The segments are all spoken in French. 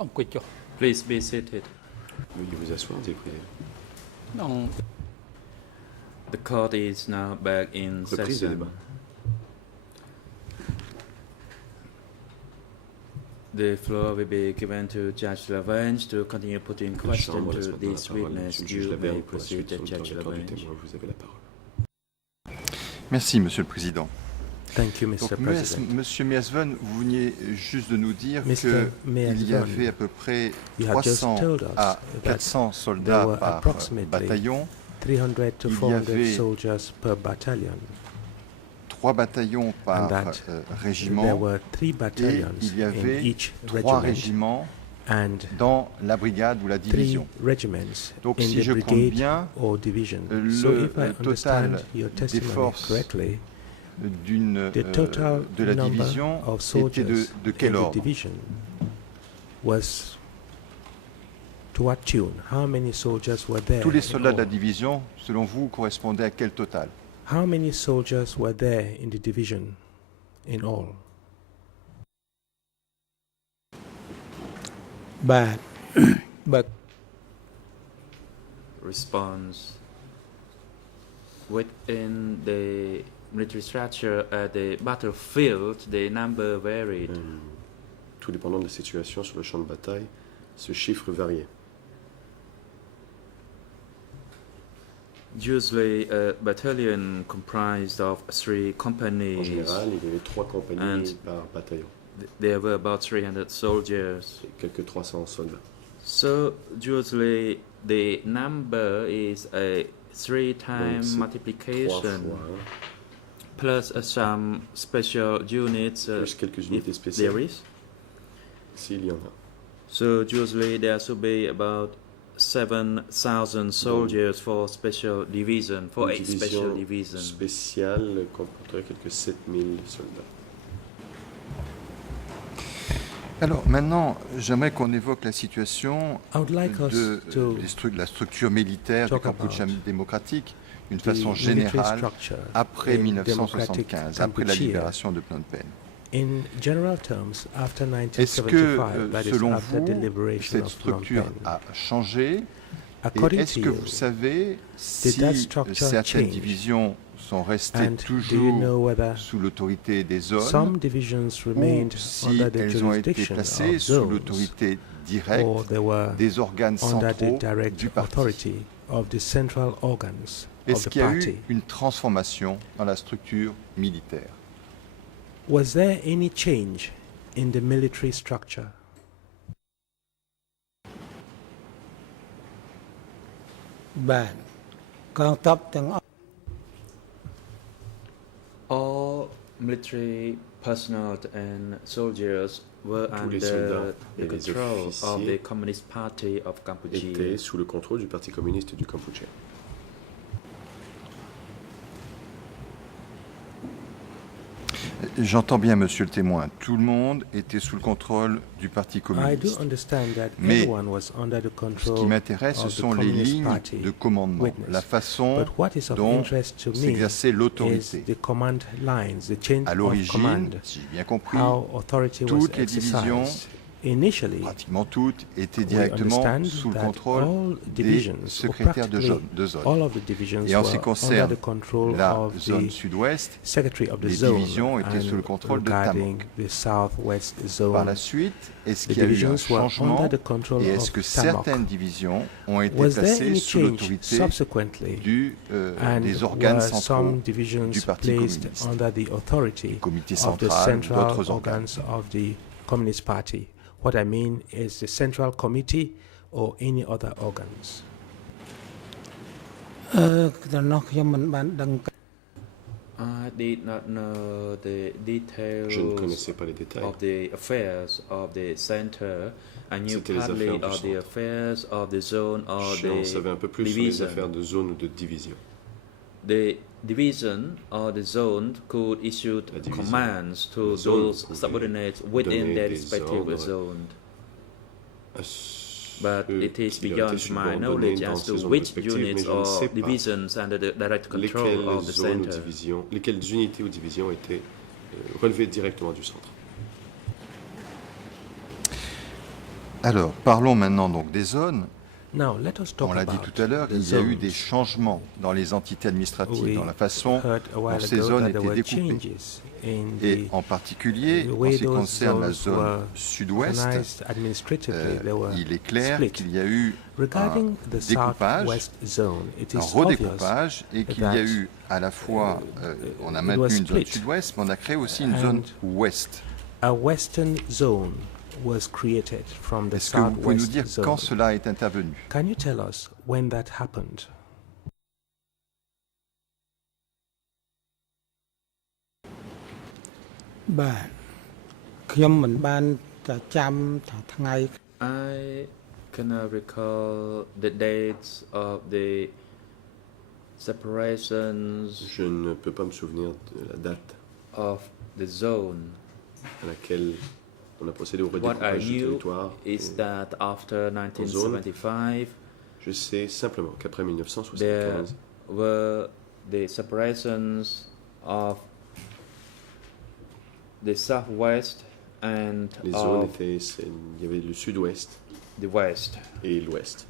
អង្គុយចុះ Please be seated. Veuillez vous asseoir, Monsieur le Président. ក្នុង The court is now back in Reprise de session. débat. The floor will be given to Judge Lavange to continue putting La questions Chambre laisse to maintenant la this parole à witness. Monsieur le juge You Laverne may pour la proceed, suite sur Judge l'interrogatoire du Lavange. témoin. Vous avez la parole. Merci, Monsieur le Président. Thank you, Donc, Mr. President. Monsieur Miasven, vous veniez juste de nous dire Mr. qu'il y Miasven, avait à peu près you had just 300 told us à that 400 there soldats were par approximately bataillon, 300 to Il y 400 avait- soldiers per battalion. 3 bataillons par And that There régiment, were 3 battalions il y in avait each 3 regiment régiments and dans la brigade ou la 3 division. regiments Donc, in si the je compte brigade bien, or division. le So if I total understand your des testimony forces correctly, the total de la number division of était soldiers de quel in the ordre? division was to what tune? How many soldiers were there? Tous les in soldats de la all? division, selon vous, correspondaient à quel total? How many soldiers were there in the division in all? បាទ បើ Response. Within the military structure at the battlefield, the number varied. Tout dépendant de la situation sur le champ de bataille, ce chiffre variait. Usually, a battalion comprised of 3 En companies. général, il y avait 3 compagnies And- par bataillon There were about 300 soldiers. et quelques 300 soldats. So usually the number is a 3-time Donc, c'est 3 multiplication fois, plus some special units plus quelques if unités there spéciales, is. s'il y en a. So usually there should be about 7,000 soldiers for special division, for Une a special division division. spéciale comporterait quelques 7000 soldats. Alors maintenant, j'aimerais qu'on évoque la situation I would like us to de la structure militaire du talk Cambodge about démocratique d'une the façon military générale structure après in 1975, democratic après la Kampuchea. libération de Phnom Penh. In general terms, after Est-ce que, 1975, that is selon after the vous, liberation cette of Phnom structure Penh, a changé? Et according est-ce to que you, vous savez did that si structure certaines change? divisions sont restées And do you toujours know whether sous l'autorité des zones some divisions ou remained si under the elles ont été jurisdiction placées of sous zones, l'autorité directe or they were des organes under the centraux direct du parti? authority of the central organs of Est-ce the qu'il y a party? eu une transformation dans la structure militaire? Was there any change in the military structure?បាទកងទ័ពទាំងអស់ All military personnel and soldiers were Tous les under soldats the et les control of officiers the Communist Party of Cambodia. Était sous le contrôle du Parti communiste du Cambodge. J'entends bien, monsieur le témoin, tout le monde était sous le contrôle du Parti I do communiste. understand that Mais everyone was under the Ce qui control m'intéresse, ce of the sont les Communist lignes Party de commandement, witness. la façon But what is of dont interest to me s'exerçait is l'autorité. the command lines, the change À of l'origine, command, si j'ai bien compris, how authority was toutes les divisions, exercised. Initially, pratiquement toutes, étaient we directement understand sous le that contrôle all des divisions, or secrétaires de practically zone. all of the divisions Et en ce qui were under concerne the control la of zone the sud-ouest, secretary of the les zone, divisions étaient sous le and contrôle de regarding Tamok. the southwest Par la zone, suite, est-ce the qu'il y a eu un divisions were changement under the control et est-ce of que Tamok. certaines divisions ont été Was there placées any sous change l'autorité subsequently, and des organes were centraux some divisions du Parti placed communiste, under the authority comité of the central, central d'autres organes? organs of the Communist Party? What I mean is the Central Committee or any other organs. ត្រណោះខ្ញុំមិនបានដឹង I did not know the details Je ne connaissais pas les détails. of the affairs of the center. I knew C'était les partly affaires du of the centre. affairs of the zone or J'en savais un peu plus sur les division. affaires de zone ou de division. The division or the zone could issue La division, commands to la zone those pouvait subordinates within donner their des respective ordres zone. À But ceux it is qui leur beyond étaient my subordonnés knowledge dans as ces to zones which respectives, mais units je ne sais or pas divisions under the direct control lesquelles of the zones ou center. divisions, lesquelles unités ou divisions étaient relevées directement du centre. Alors, parlons maintenant donc des zones. Now, let us talk On l'a dit about tout à l'heure, the il y a eu des zones. changements dans les entités administratives, We dans la façon heard a while dont ces ago zones that there étaient were découpées. changes in Et the en particulier, the en way ce qui those concerne la zones were zone sud-ouest, organized administratively. They were il est clair split. qu'il y a eu Regarding un the découpage, southwest zone, it un is obvious redécoupage, et qu'il y a that, eu à la fois, on a it maintenu was une zone split. sud-ouest, mais on a créé aussi une zone ouest. a western zone was created from the Est-ce que vous pouvez nous southwest dire zone. quand cela est intervenu? Can you tell us when that happened? Bạn ខ្ញុំមិនបានចាំថាថ្ងៃ I cannot recall the dates of the separations Je ne peux pas me souvenir de la date of the zone. à laquelle on a procédé au What I redécoupage du knew territoire. is that after 1975, Je sais simplement qu'après there 1975, were the separations of the southwest and les zones of étaient, il y avait le sud-ouest the west. et l'ouest.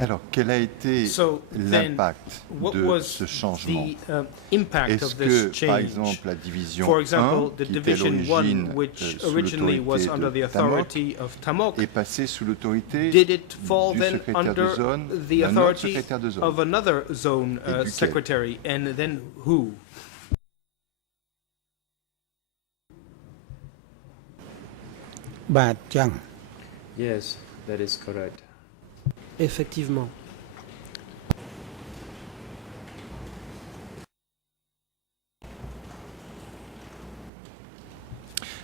Alors, quel a été So then, l'impact what de was ce changement? the impact Est-ce of this que, change? par exemple, la division For example, 1, the qui était à Division l'origine 1, which sous originally was l'autorité under the de Tamok, authority of Tamok, est passée sous l'autorité did it fall du then secrétaire de under zone, the d'un autre authority secrétaire de zone? of another zone Et duquel? secretary? And then who?បាទចឹង Yes, that is correct. Effectivement.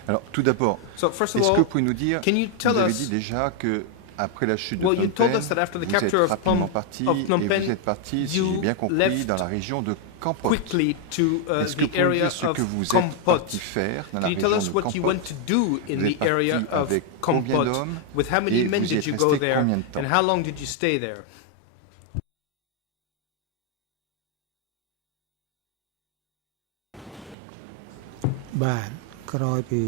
Alors, tout d'abord, So first of est-ce que vous all, pouvez nous dire, can you tell vous avez us- dit déjà que après la chute de Well, Phnom you told Penh, us that after the vous êtes capture of rapidement Phnom- parti of Phnom et Penh, vous êtes parti, si you j'ai bien compris, left dans la région de Kampot. quickly to Est-ce que the vous pouvez nous area dire ce of que vous êtes Kampot. parti faire dans la Can you tell région us de what you Kampot? went to do in Vous êtes the area parti of avec combien Kampot? d'hommes With how many et men vous y did êtes you go resté there? combien de temps? And how long did you stay there?បាទក្រោយពី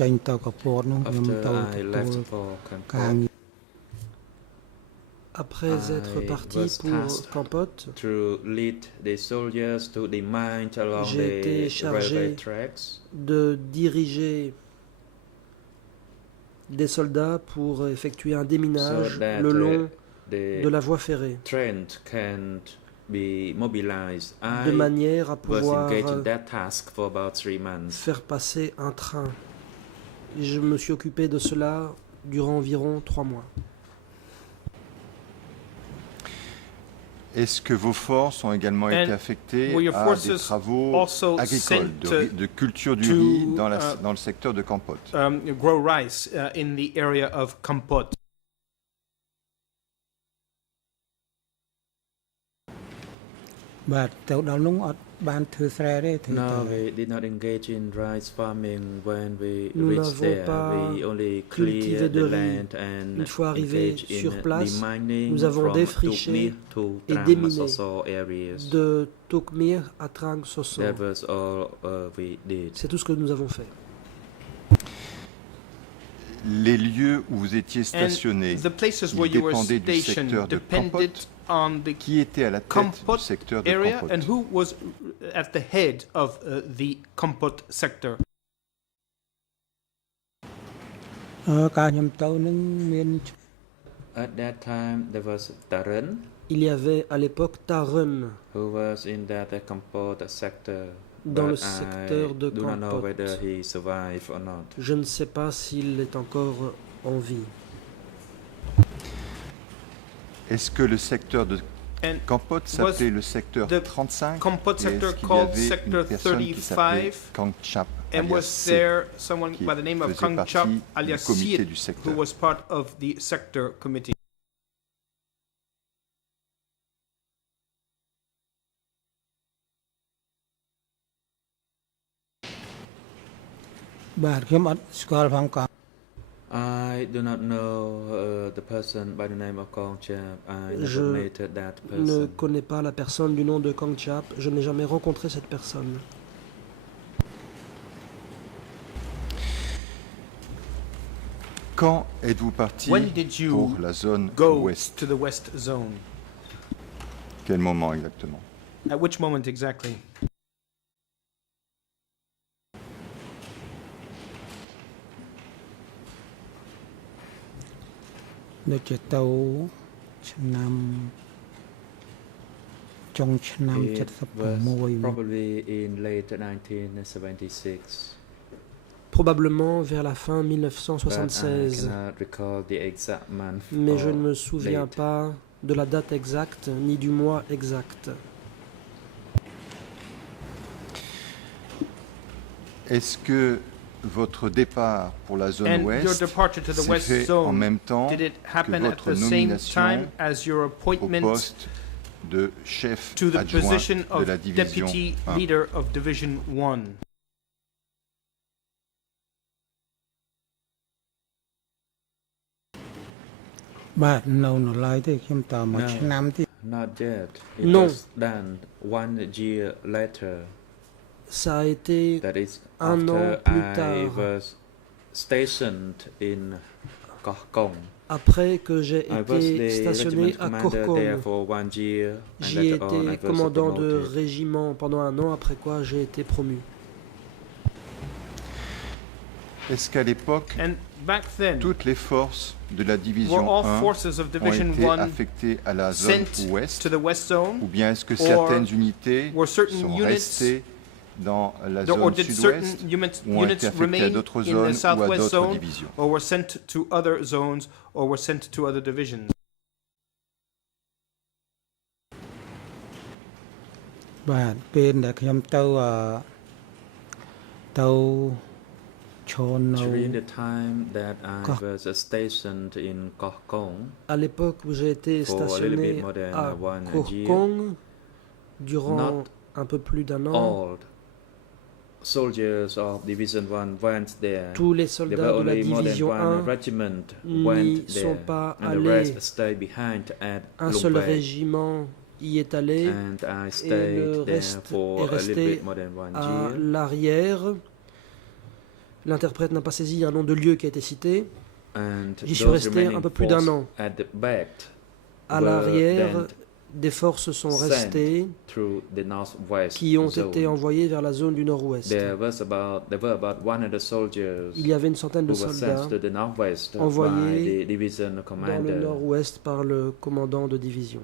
ចេញទៅកពតនោះខ្ញុំ After ទៅ I ទទួល left for ការ Kampot, ងារ Après I être parti was pour tasked Kampot, to lead the soldiers to the mines along J'ai été the chargé railway tracks de diriger des soldats pour effectuer un so déminage that le long the de la voie ferrée, train can be mobilized. de I manière à was pouvoir engaged in that task for about 3 months. faire passer un train. Je me suis occupé de cela durant environ 3 mois. Est-ce que vos forces ont également été And affectées were your à des forces travaux also agricoles, sent de culture du to, riz dans, uh, dans le secteur de Kampot? Grow rice in the area of Kampot.បាទទៅដល់នោះអត់បានធ្វើស្រែទេធ្វើ No, តែ we did not engage in rice farming when we Nous reached n'avons there. pas We only cultivé cleared de the riz. land and Une fois arrivés engaged in sur the place, mining nous avons from défriché Tukmir to et Trang déminé Soso areas. de Tokmir à Trang Soso. That was all we did. C'est tout ce que nous avons fait. Les lieux où vous étiez stationné, And the places ils where you were dépendaient du stationed secteur de Kampot. depended on the Qui était à la tête Kampot du secteur de area Kampot? and who was at the head of the Kampot sector. ការខ្ញុំទៅនឹងមាន At that time, there was Taran, Il y avait à l'époque Tarun who was in that Kampot sector. dans but le secteur I de do not know Kampot. whether he survived or not. Je ne sais pas s'il est encore en vie. Est-ce que le secteur de And Kampot s'appelait le secteur the 35? Kampot Et sector est-ce qu'il y called avait sector une personne qui s'appelait 35? Kangchap, And alias was C, there someone qui by the name of faisait Kang Chap partie du alias comité Siet, du who secteur? was part of the sector committee?បាទខ្ញុំអត់ស្គាល់ផងកង I do not know the person by the name of Kong Chap. I never Je met that Ne person. connais pas la personne du nom de Kang Chap. Je n'ai jamais rencontré cette personne. Quand êtes-vous parti When did you pour la zone go ouest? to the West Zone? Quel moment exactement? At which moment exactly? Nó chỉ tàu năm trong năm It chất sắp was mùi probably in late 1976. Probablement vers la fin But I 1976, cannot recall the exact month mais je or ne me souviens date. pas de la date exacte ni du mois exact. Est-ce que votre départ pour la zone And your ouest departure to the s'est West fait en Zone, même temps did it happen at votre the same nomination time as your au appointment poste de chef to the adjoint position de of la division Deputy 1? Leader of Division 1?បាទនៅនៅឡើយទេខ្ញុំតមក No. ឆ្នាំទៀត Not yet. It Non. was done 1 year later. Ça a été That is Un after an plus I tard. was stationed in Koh Kong. après que j'ai I was été the stationné regiment à commander there Korkong. for 1 year. And J'y ai later on, I été was commandant de promoted. régiment pendant un an, après quoi j'ai été promu. Est-ce qu'à l'époque, And back then, toutes les forces de la were division all 1 forces of ont Division été 1 affectées à la zone sent ouest, to the West Zone? ou bien est-ce que or certaines unités were certain sont units restées dans la Or zone did sud-ouest certain ou ont été units affectées à remain d'autres in zones the ou à Southwest d'autres Zone, divisions? or were sent to other zones, or were sent to other divisions? បាទពេលដែលខ្ញុំទៅទៅឈរនៅ During the time that I Koh- was stationed in Koh Kong, À l'époque où j'ai été For a little stationné bit more than à 1 year. Korkong, durant Not un peu plus d'un an, all soldiers of Division 1 went there. tous les There soldats were de la only more than division 1 1, regiment n'y went sont there, pas and the allés. rest stayed behind at Un seul Lung Bai. régiment y est allé And I le stayed there reste for est a little resté bit more than 1 à year. l'arrière. L'interprète n'a pas saisi un nom de lieu qui a été cité. And J'y suis those resté un remaining peu plus d'un forces an. at the back À were l'arrière, then des forces sont sent restées through the northwest qui ont zone. été envoyées vers la zone du nord-ouest. There were about 100 soldiers Il y avait une centaine de who were soldats sent to the northwest envoyés by the division dans le commander. nord-ouest par le commandant de division.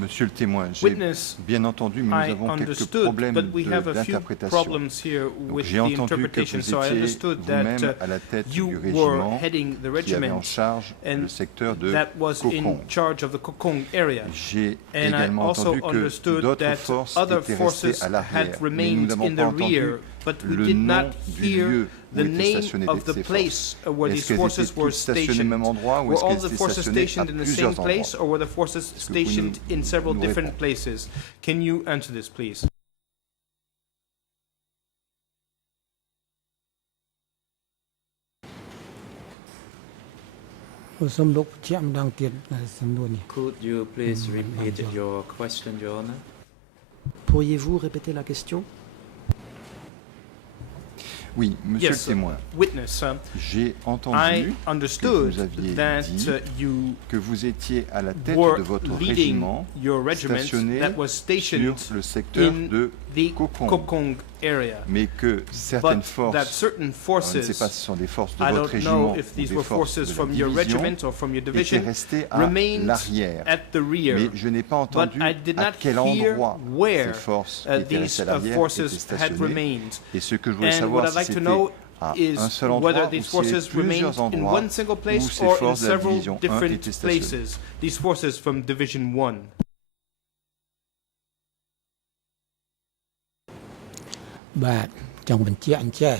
Monsieur le témoin, j'ai Witness, bien entendu, mais nous I avons quelques understood, problèmes but we have a few d'interprétation. problems here Donc, with j'ai the entendu que interpretation. vous So I étiez understood vous-même that à la tête you du were régiment heading the qui avait en regiment charge and le secteur de that was in Kokong. charge of the Kokong area. J'ai And I également also entendu que understood d'autres that forces other étaient forces restées à had l'arrière, mais nous remained n'avons in pas the entendu rear, but we le did nom not du hear lieu où the étaient name stationnées of the ces place forces. where Est-ce these qu'elles forces étaient were toutes stationnées au stationed. même endroit ou Were est-ce all qu'elles the étaient forces stationnées à stationed in the same plusieurs place, endroits? or were the forces que vous pouvez stationed in several nous different répondre? places? Can you answer this, please? Some look chạm đang tiền là some luôn nhỉ. Could you please repeat your question, Your Honor? Pourriez-vous répéter la question? Oui, monsieur Yes, le témoin, Witness, j'ai I entendu understood vous aviez that dit you que vous étiez à la tête were de votre leading régiment your regiment stationné that was stationed sur le secteur in de the Kokong, Kokong area. mais que certaines But forces, that certain alors, je ne sais forces, pas si ce sont des forces de I votre don't régiment know ou if these des were forces forces de la from your division, regiment or from your étaient division, restées à remained l'arrière. at the rear. Mais je n'ai pas But entendu I did à not quel hear endroit where ces forces qui étaient these restées à l'arrière étaient forces had stationnées. remained. Et ce que je voulais And savoir, what I'd si like to c'était know à is un seul whether endroit ou these si forces remained plusieurs in endroits one single où place ces or in forces de la several division 1 different étaient stationnées. places. These forces from Division 1.បាទចង់បញ្ជាក់អញ្ចេះ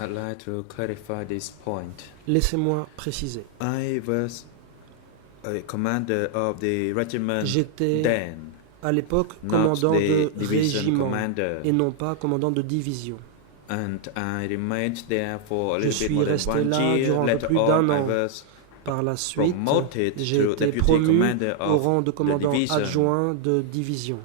I'd like to clarify this point. Laissez-moi préciser. I was a commander of the regiment J'étais then, à l'époque not commandant the de division régiment commander. et non pas commandant de division. And I remained there for a Je little bit suis more than resté 1 là year. durant un peu Later plus d'un on, I an. was Par la suite, promoted j'ai to été deputy promu commander au of rang de the commandant division. adjoint de division.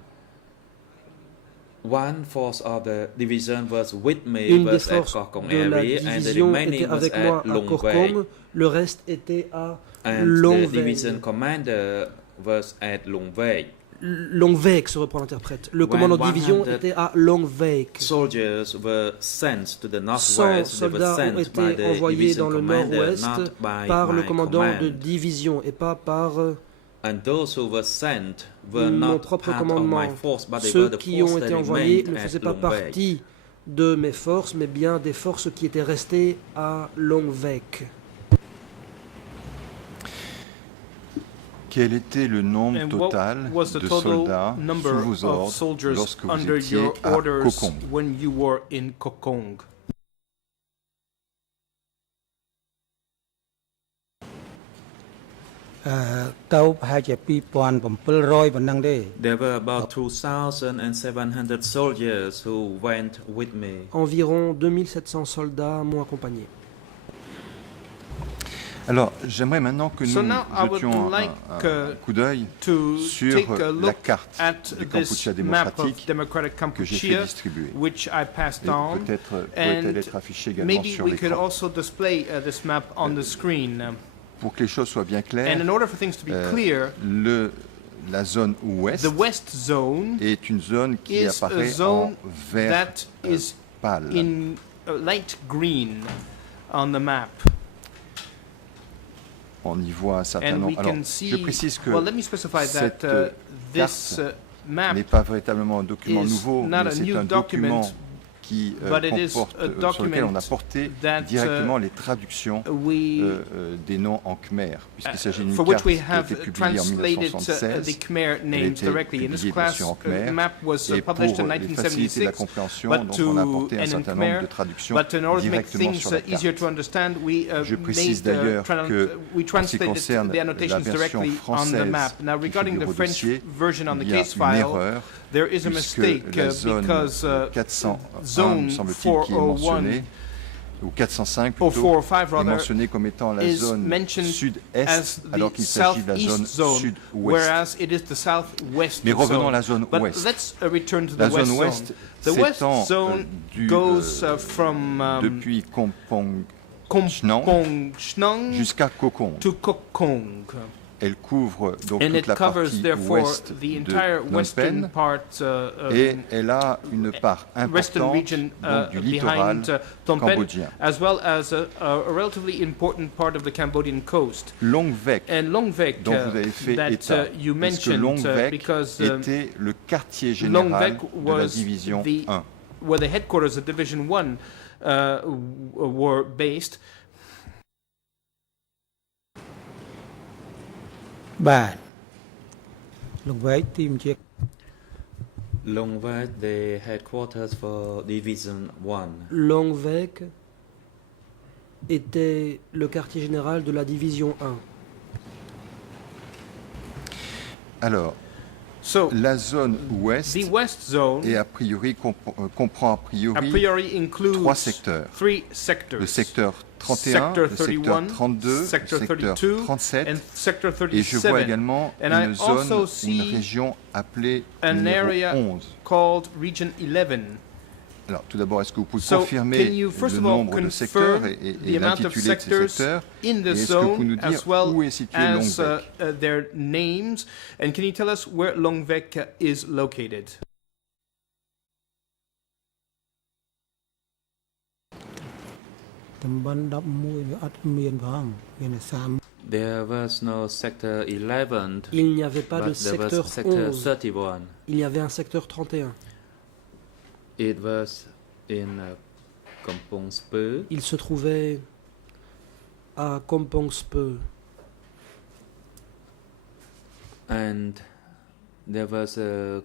one force of the division was with me, Une des was at forces Kokong de la area, and the division était remaining was avec moi at à Long Vec. Korkong, le reste était à And the Long division Vec. commander was at Long Vec. Long Vec, se reprend l'interprète. Le commandant de division 100 était à Long Vec. Soldiers were sent to the 100 northwest. They were soldats ont sent by été the envoyés division dans le commander, nord-ouest not by par le my commandant de command. division et pas par And those who were sent were mon not propre part of commandement. my force, but they Ceux were the qui force ont that été envoyés remained ne at faisaient pas Long Vec. partie de mes forces, mais bien des forces qui étaient restées à Long Vec. Quel était le nombre And what total was the de total soldats number sous vos of ordres soldiers lorsque vous under étiez your à orders Kokong? when you were in Kokong? Tàu ប្រហែលជា 2,700 ប៉ុណ្ណឹងទេ There were about 2,700 soldiers who went with me. Environ 2700 soldats m'ont accompagné. Alors, j'aimerais maintenant que So nous now I would jetions like, un coup d'œil To sur take a la look carte at du this Kampuchea map of démocratique Democratic que j'ai fait Kampuchea, distribuer. which I passed Et on. peut-être And pourrait-elle être affichée également maybe sur we could l'écran. also display this map on the screen. Pour que les choses soient bien claires, And in order for things to be clear, la zone ouest the West Zone est une zone qui is a apparaît en zone vert that is pâle. in light green on the map. On y voit un certain And we nombre. Alors, can see, je précise que well, let me specify cette that this map n'est pas véritablement un document is nouveau, not mais a c'est new un document, document qui but it is comporte, a sur lequel on a document porté that, directement les traductions des noms en khmer, puisqu'il s'agit d'une for which carte we qui a have été publiée en translated the 1976. Khmer names été directly. And this publiée, bien sûr, en khmer. map was Et published in pour les facilités de la 1976. compréhension, but donc to- on a apporté un and in certain Khmer, nombre de traductions But in order to make directement things sur la easier carte. to understand, we Je précise d'ailleurs que, we en ce qui translated concerne the la annotations version directly on the française map. Now, qui regarding figure the au French dossier, version on the il y a case une file, erreur, there is a puisque mistake la zone because 401, zone me semble-t-il, qui est 401 mentionnée, ou 405 or plutôt, 405 est rather, mentionnée comme étant la is zone mentioned sud-est, as alors the qu'il s'agit de la zone southeast zone, sud-ouest. whereas it is the southwest Mais revenons zone. à la zone But ouest. let's return to La the west zone ouest zone. The west s'étend zone du, goes from depuis Kompong Kompong Chnang jusqu'à Kokong. to Kokong. Elle couvre donc And toute it la covers partie therefore ouest the de entire Phnom western Penh part et elle a une part western importante region donc, du littoral behind Phnom Penh, cambodgien. as well as a relatively important part of the Cambodian coast. Long Vec, And Long Vec, dont vous avez fait that état, you parce que mentioned, Long Vec because était le quartier Long général Vec de la was division the 1. where the headquarters of Division 1 were based. បាទលោកវែកទីមជា Long Vec, the headquarters for Division 1. Long Vec était le quartier général de la division 1. Alors, So la zone ouest the West Zone et a priori comprend a a priori priori includes 3 secteurs. three sectors. Le secteur 31, Sector le secteur 31, 32, Sector le secteur 32, 37 and Sector et je vois 37, également And I une zone, also see une région appelée an numéro area 11. called Region 11. Alors tout d'abord, est-ce que vous pouvez So, confirmer can you first le of all nombre de secteurs confirm et the amount of l'intitulé de ces sectors secteurs in et the est-ce que vous pouvez zone nous dire as well où est situé Long as Vec? their names? And can you tell us where Long Vec is located? There was no Sector 11, Il n'y avait pas de but there was secteur Sector 11. 31. Il y avait un secteur 31. It was in Kampong Speu. Il se trouvait à Kompong Speu. And there was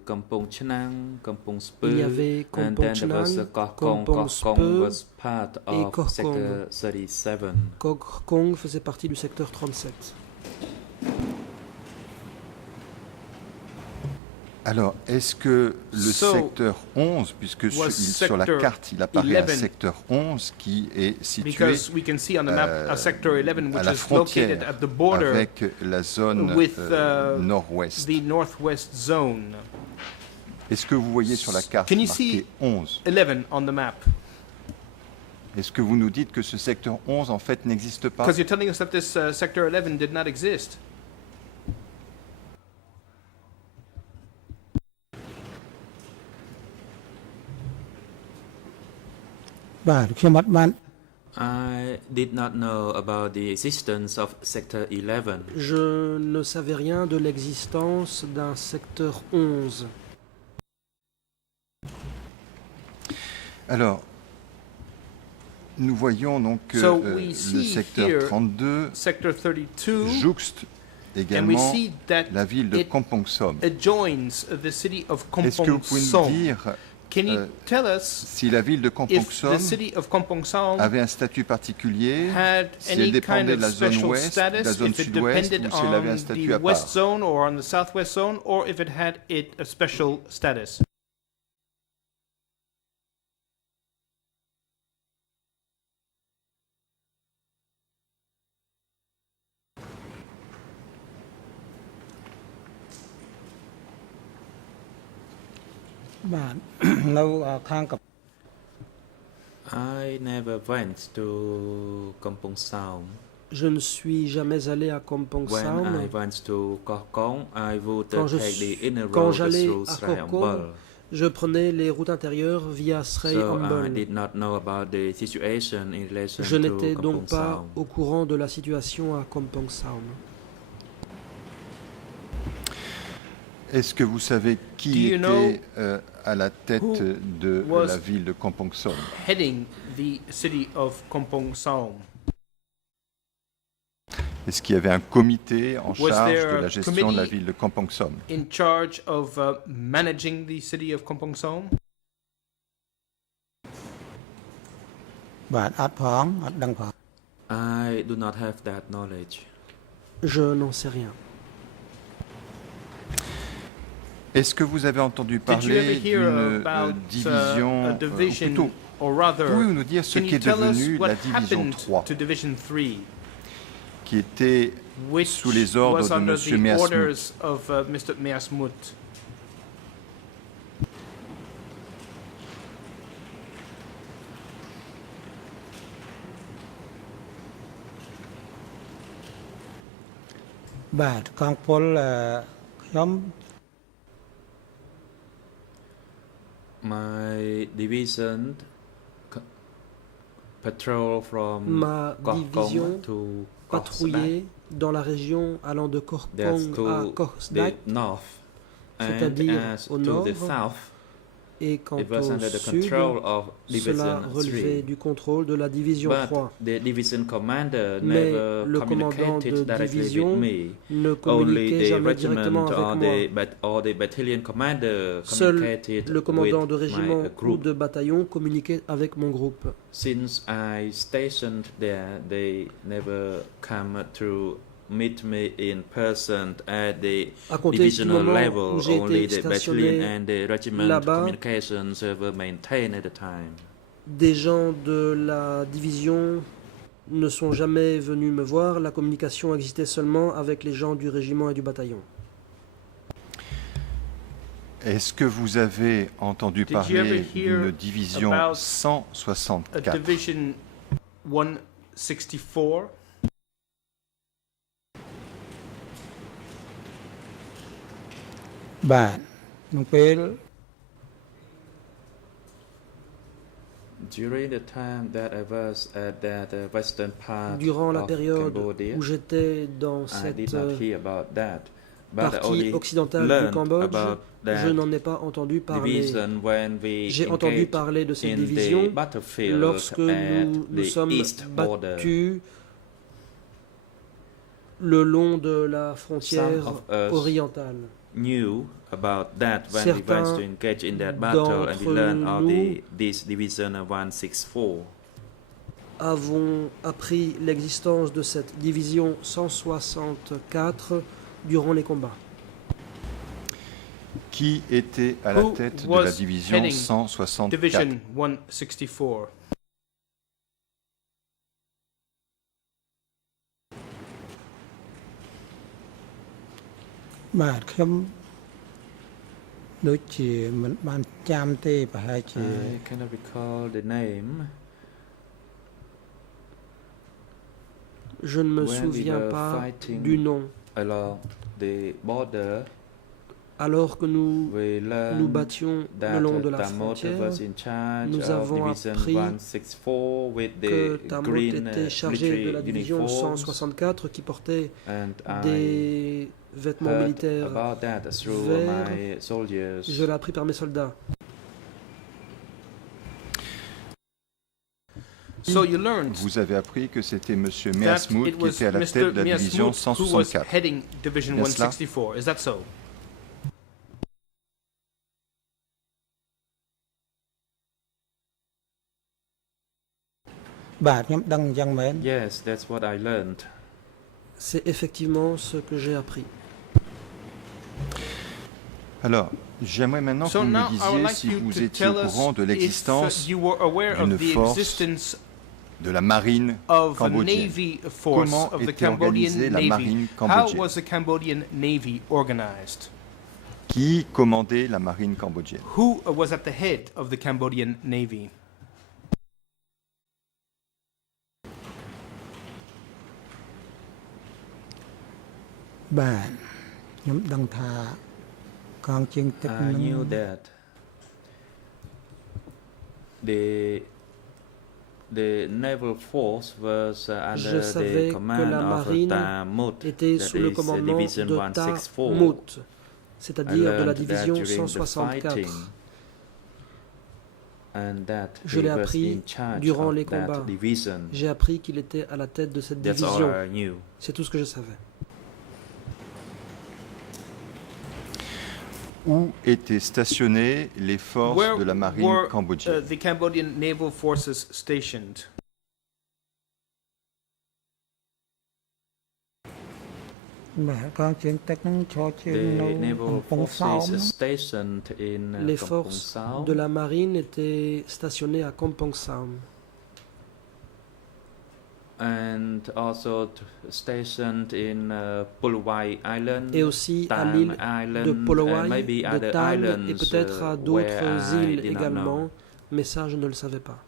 Kampong Chnang, Kampong Speu, Il y avait and Kompong then there was Chnang, Kokong. Kampong Kokong Speu was part et of Kokong. Sector 37. Kok Kong faisait partie du secteur 37. Alors, est-ce que le So, secteur 11, puisque sur la sector carte il apparaît un 11, secteur 11 qui est situé Because we can see on the map a Sector 11 à which la is located frontière at the border avec la zone with nord-ouest. the Northwest Zone. Est-ce que vous voyez sur la carte Can you marqué see 11? 11 on the map? Est-ce que vous nous dites que ce secteur 11 en fait n'existe pas? Because you're telling us that this sector 11 did not exist. Bah, ខ្ញុំអត់បាន I did not know about the existence of Sector 11. Je ne savais rien de l'existence d'un secteur 11. Alors, nous voyons donc que So we le see secteur here 32 Sector 32, jouxte and we également see that la ville de it Kampong Som. adjoins the city of Est-ce que vous Kampong pouvez nous Som. dire Can you tell us si la ville de Kampong if the Som city of Kampong Som avait un statut particulier, had si elle any kind dépendait of de la zone special ouest, de la status, zone if it sud-ouest, depended ou si elle avait un on statut the à west part? zone or on the southwest zone, or if it had a special status.បាទ នៅខាងក I never went to Kampong Saum. Je ne suis jamais allé à Kampong When Sam. I went to Koh Kong, I would Quand je take the suis- inner quand road j'allais through à Srai Koh Kong, Ambal. Je prenais les routes intérieures via Srei So I Ambon. did not know about the situation in relation Je to n'étais donc Kampong pas Saum. au courant de la situation à Kampong Sam. Est-ce que vous savez Do qui you était à la tête who de was- la ville de Kampong Som? Heading the city of Kampong Saum. Est-ce qu'il y avait un comité en Was charge there de a la gestion de la committee ville de Kampong Som? In charge of managing the city of Kampong Saum? បាទអត់ផងអត់ដឹងផង I do not have that knowledge. Je n'en sais rien. Est-ce que vous avez entendu Did you ever parler hear d'une about division, a ou division, plutôt, or rather, pouvez-vous nous dire ce can you qu'est tell us devenu what la division happened 3, to Division 3, qui était which sous les ordres was de under Monsieur the Measmout? orders of Mr. Measmout?បាទកងពលខ្ញុំ My division patrol from Ma Koh division Kong to Koh patrouillait dans la région allant de That's Korkpong à to Koh the Sdak, north. And c'est-à-dire as au to nord, the south, et quant it was au under the sud, control of cela Division relevait 3. du contrôle de la division But 3. the division commander Mais never le commandant communicated de directly division with me. ne Only communiquait the jamais directement regiment avec moi. or the battalion commander Seul communicated le commandant with de régiment my ou group. de bataillon communiquait avec mon groupe. Since I stationed there, they never come to meet me in person at the À compter du divisional moment level. où j'ai Only été the battalion stationné and the regiment là-bas, communications were maintained at the time. des gens de la division ne sont jamais venus me voir. La communication existait seulement avec les gens du régiment et du bataillon. Est-ce que vous avez entendu Did you ever parler hear d'une division about A 164? division 164?បាទក្នុងពេល During the time that I was at the western part Durant la of période Cambodia, où j'étais dans I did cette not hear about that. But I partie only occidentale du learned Cambodge, about je that n'en ai pas entendu parler. division when we J'ai entendu engaged parler de cette in division the battlefield lorsque at nous the sommes east border. battus le long de la Some frontière of us orientale. knew about that when we went Certains to engage in that battle, and we d'entre learned of nous this division 164. Avons appris l'existence de cette division 164 durant les combats. Qui était à la Who tête de was la division heading 164? Division 164. ដូចជាមិនបានចាំទេប្រហែលជា I cannot recall the name. Je ne me When we souviens were pas fighting du nom. Along the border, Alors que nous we learned nous battions that le long de la Tamot frontière, was in charge nous of avons Division appris 164 with que the Tamot green était chargé de la military division uniforms, 164 qui portait and I des vêtements heard militaires about that through verts. my soldiers. Je l'ai appris par mes soldats. So you learned Vous avez appris que c'était M. that Measmout it qui was était à la Mr. tête de la division Miasmout who was 164. heading Division Bien cela? 164. Is that so? បាទខ្ញុំដឹងអញ្ចឹងមែន Yes, that's what I learned. C'est effectivement ce que j'ai appris. Alors, j'aimerais maintenant que So vous me now I would disiez like si you vous to étiez au tell us courant de if l'existence you were aware d'une of the force existence de la marine of a cambodgienne. navy force Comment of the était Cambodian organisée la Navy. marine How cambodgienne? was the Cambodian Navy organized? Qui commandait la marine cambodgienne? Who was at the head of the Cambodian Navy?បាទខ្ញុំដឹងថាកងជើងទឹក I នឹង knew that the naval force was under Je the savais que command la of marine Tamut, était that sous le is, commandement Division de 164. Tamut, I c'est-à-dire de la learned that division during the 164. fighting, and that Je he l'ai was appris in charge durant of les that combats. division. J'ai appris qu'il était à la tête de cette That's all division. I knew. C'est tout ce que je savais. Où étaient stationnées les forces Where de la marine were cambodgienne? the Cambodian naval forces stationed?បាទកងជើងទឹកនឹងឈរជើងនៅ The កំ naval ពង់សោម forces stationed in Les Kampong forces Sao, de la marine étaient stationnées à Kampong Sam and also stationed in Pulawai Island, et aussi à Tang l'île Island, de and Polowai, maybe de other Tang islands et peut-être à where d'autres I îles did not également, know. mais ça je ne le savais pas.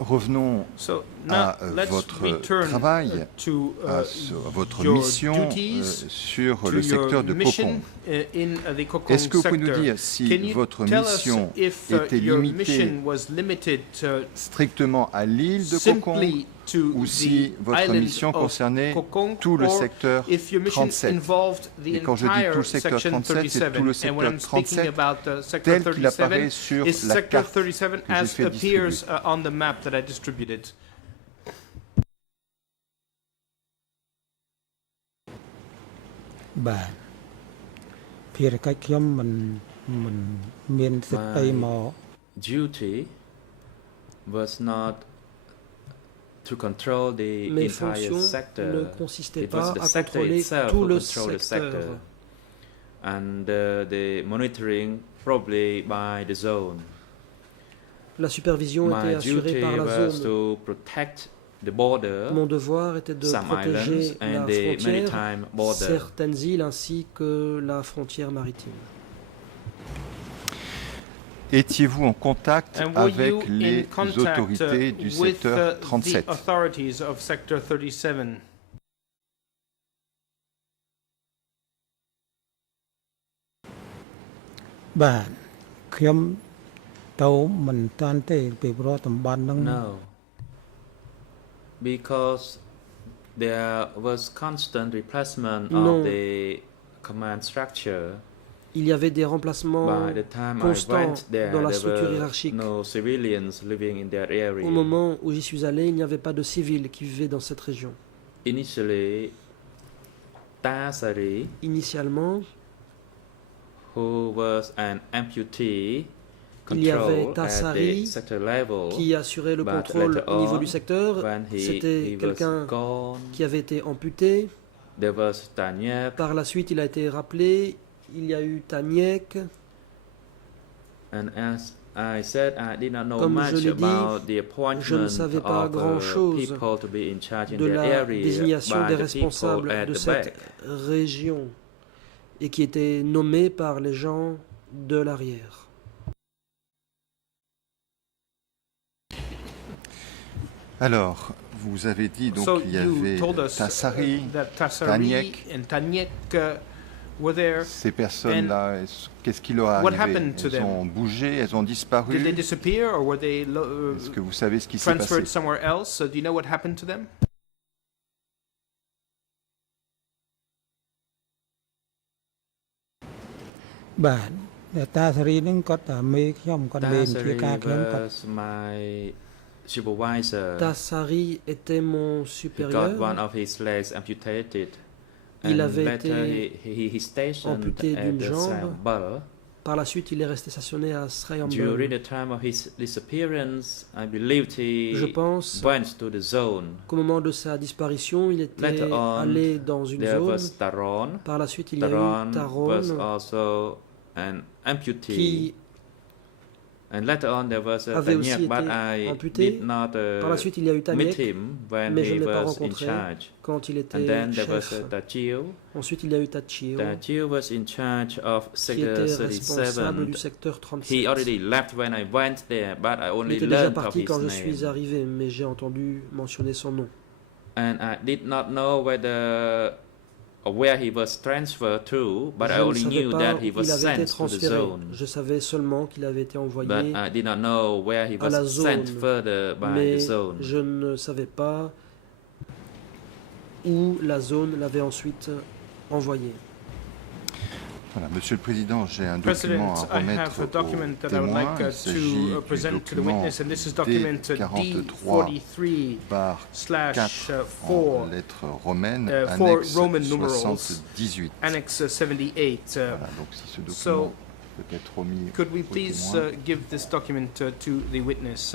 Revenons So à now let's votre return travail, to à votre your mission duties, sur to le your secteur de mission Kokong. in the Kokong Est-ce que vous pouvez nous sector. dire si Can you votre tell mission us if était your limitée mission was limited strictement à l'île de Kokong simply to ou si the votre island mission of concernait Kokong, tout le or secteur if your mission 37? involved the Et quand je dis entire tout le secteur section 37, c'est tout le 37. And when I'm secteur speaking 37 about sector tel qu'il apparaît 37, sur is la sector carte 37 que j'ai as fait appears distribuer. on the map that I distributed.បាទភារកិច្ចខ្ញុំមិនមានសិទ្ធិអីមក Duty was not to control the Mes entire fonctions sector. ne consistaient It was pas the à sector contrôler itself tout who le controlled the sector, secteur. and the monitoring probably by the zone. La supervision My était assurée duty par la was zone. to protect the border, Mon devoir était de some protéger islands, and la the frontière, maritime border. certaines îles ainsi que la frontière maritime. Étiez-vous en contact And were avec you in les contact autorités du with secteur the 37? authorities of sector 37? បាទខ្ញុំទៅមិនតាន់ទេពីព្រោះតំបន់ហ្នឹង No, because there was constant replacement Non. of the command structure. Il y avait des remplacements By the time I constants went there, dans la there structure were hiérarchique. no civilians living in that area. Au moment où j'y suis allé, il n'y avait pas de civils qui vivaient dans cette région. Initially, Tasari, Initialement, who was an amputee, il y avait controlled at Tassari the sector level, qui assurait le but contrôle later au niveau on, du secteur. when C'était he was quelqu'un gone, qui avait été amputé. there was Tanyek, Par la suite, il a été rappelé. Il y a eu Taniek. and as I said I did not know Comme much je l'ai dit, about the je ne appointment savais pas of grand-chose people to be in charge in de their la area désignation by des the people responsables at de the cette back. région et qui étaient nommés par les gens de l'arrière. Alors, vous avez dit donc So qu'il y you avait told us Tassari, that Tassari Taniek. and Taniek were there. Ces personnes-là, qu'est-ce qui leur est what arrivé? happened to Elles them? ont bougé, elles ont disparu. Did they disappear or were they Est-ce que vous savez ce qui s'est transferred passé? somewhere else? Do you know what happened to them? Bạn តែតាសារីនឹងគាត់តែមេខ្ញុំគាត់មេជា Tassari ការខ្ញុំគាត់ was my supervisor. Tassari était mon He supérieur. got one of his legs amputated. Il And avait later été he stationed amputé at d'une the jambe. Sambal. Par la suite, il est resté stationné à Srayambol. During the time of his disappearance, I believed Je he pense went to the zone. qu'au moment de sa disparition, il était Later on, allé dans une There zone. was Taron. Par la suite, il y a eu Taron was Taron also an amputee. qui, And later on there was a avait aussi Taniek, but été I amputé. did not par la suite, il y a eu meet Taniek him when mais je he ne l'ai pas was in rencontré charge. quand il And était then there was chef. Tachio. Ensuite, il y a eu Tachio Tachio was in charge of qui Sector était responsable 37. du secteur He 37. already left when I went there, but I Il only était déjà learned of parti his quand je suis name. arrivé, mais j'ai entendu mentionner son nom. And I did not know whether or where he was transferred to, but I Je ne only savais knew pas that où he was il avait été sent to the transféré. zone. Je savais seulement qu'il avait été But envoyé, I did not know where he à la was sent zone. further by mais the zone. je ne savais pas où la zone l'avait ensuite envoyé. Voilà, Monsieur le Président, j'ai un President, document à I have remettre a document aux that I would témoins. like Il s'agit to du present to the document witness, and this is document D43 par 4 en 4 lettres romaines, for annexe Roman numerals, 78. Annex 78. Voilà, donc si ce document So, peut être remis could we aux please témoins. give this document to the witness?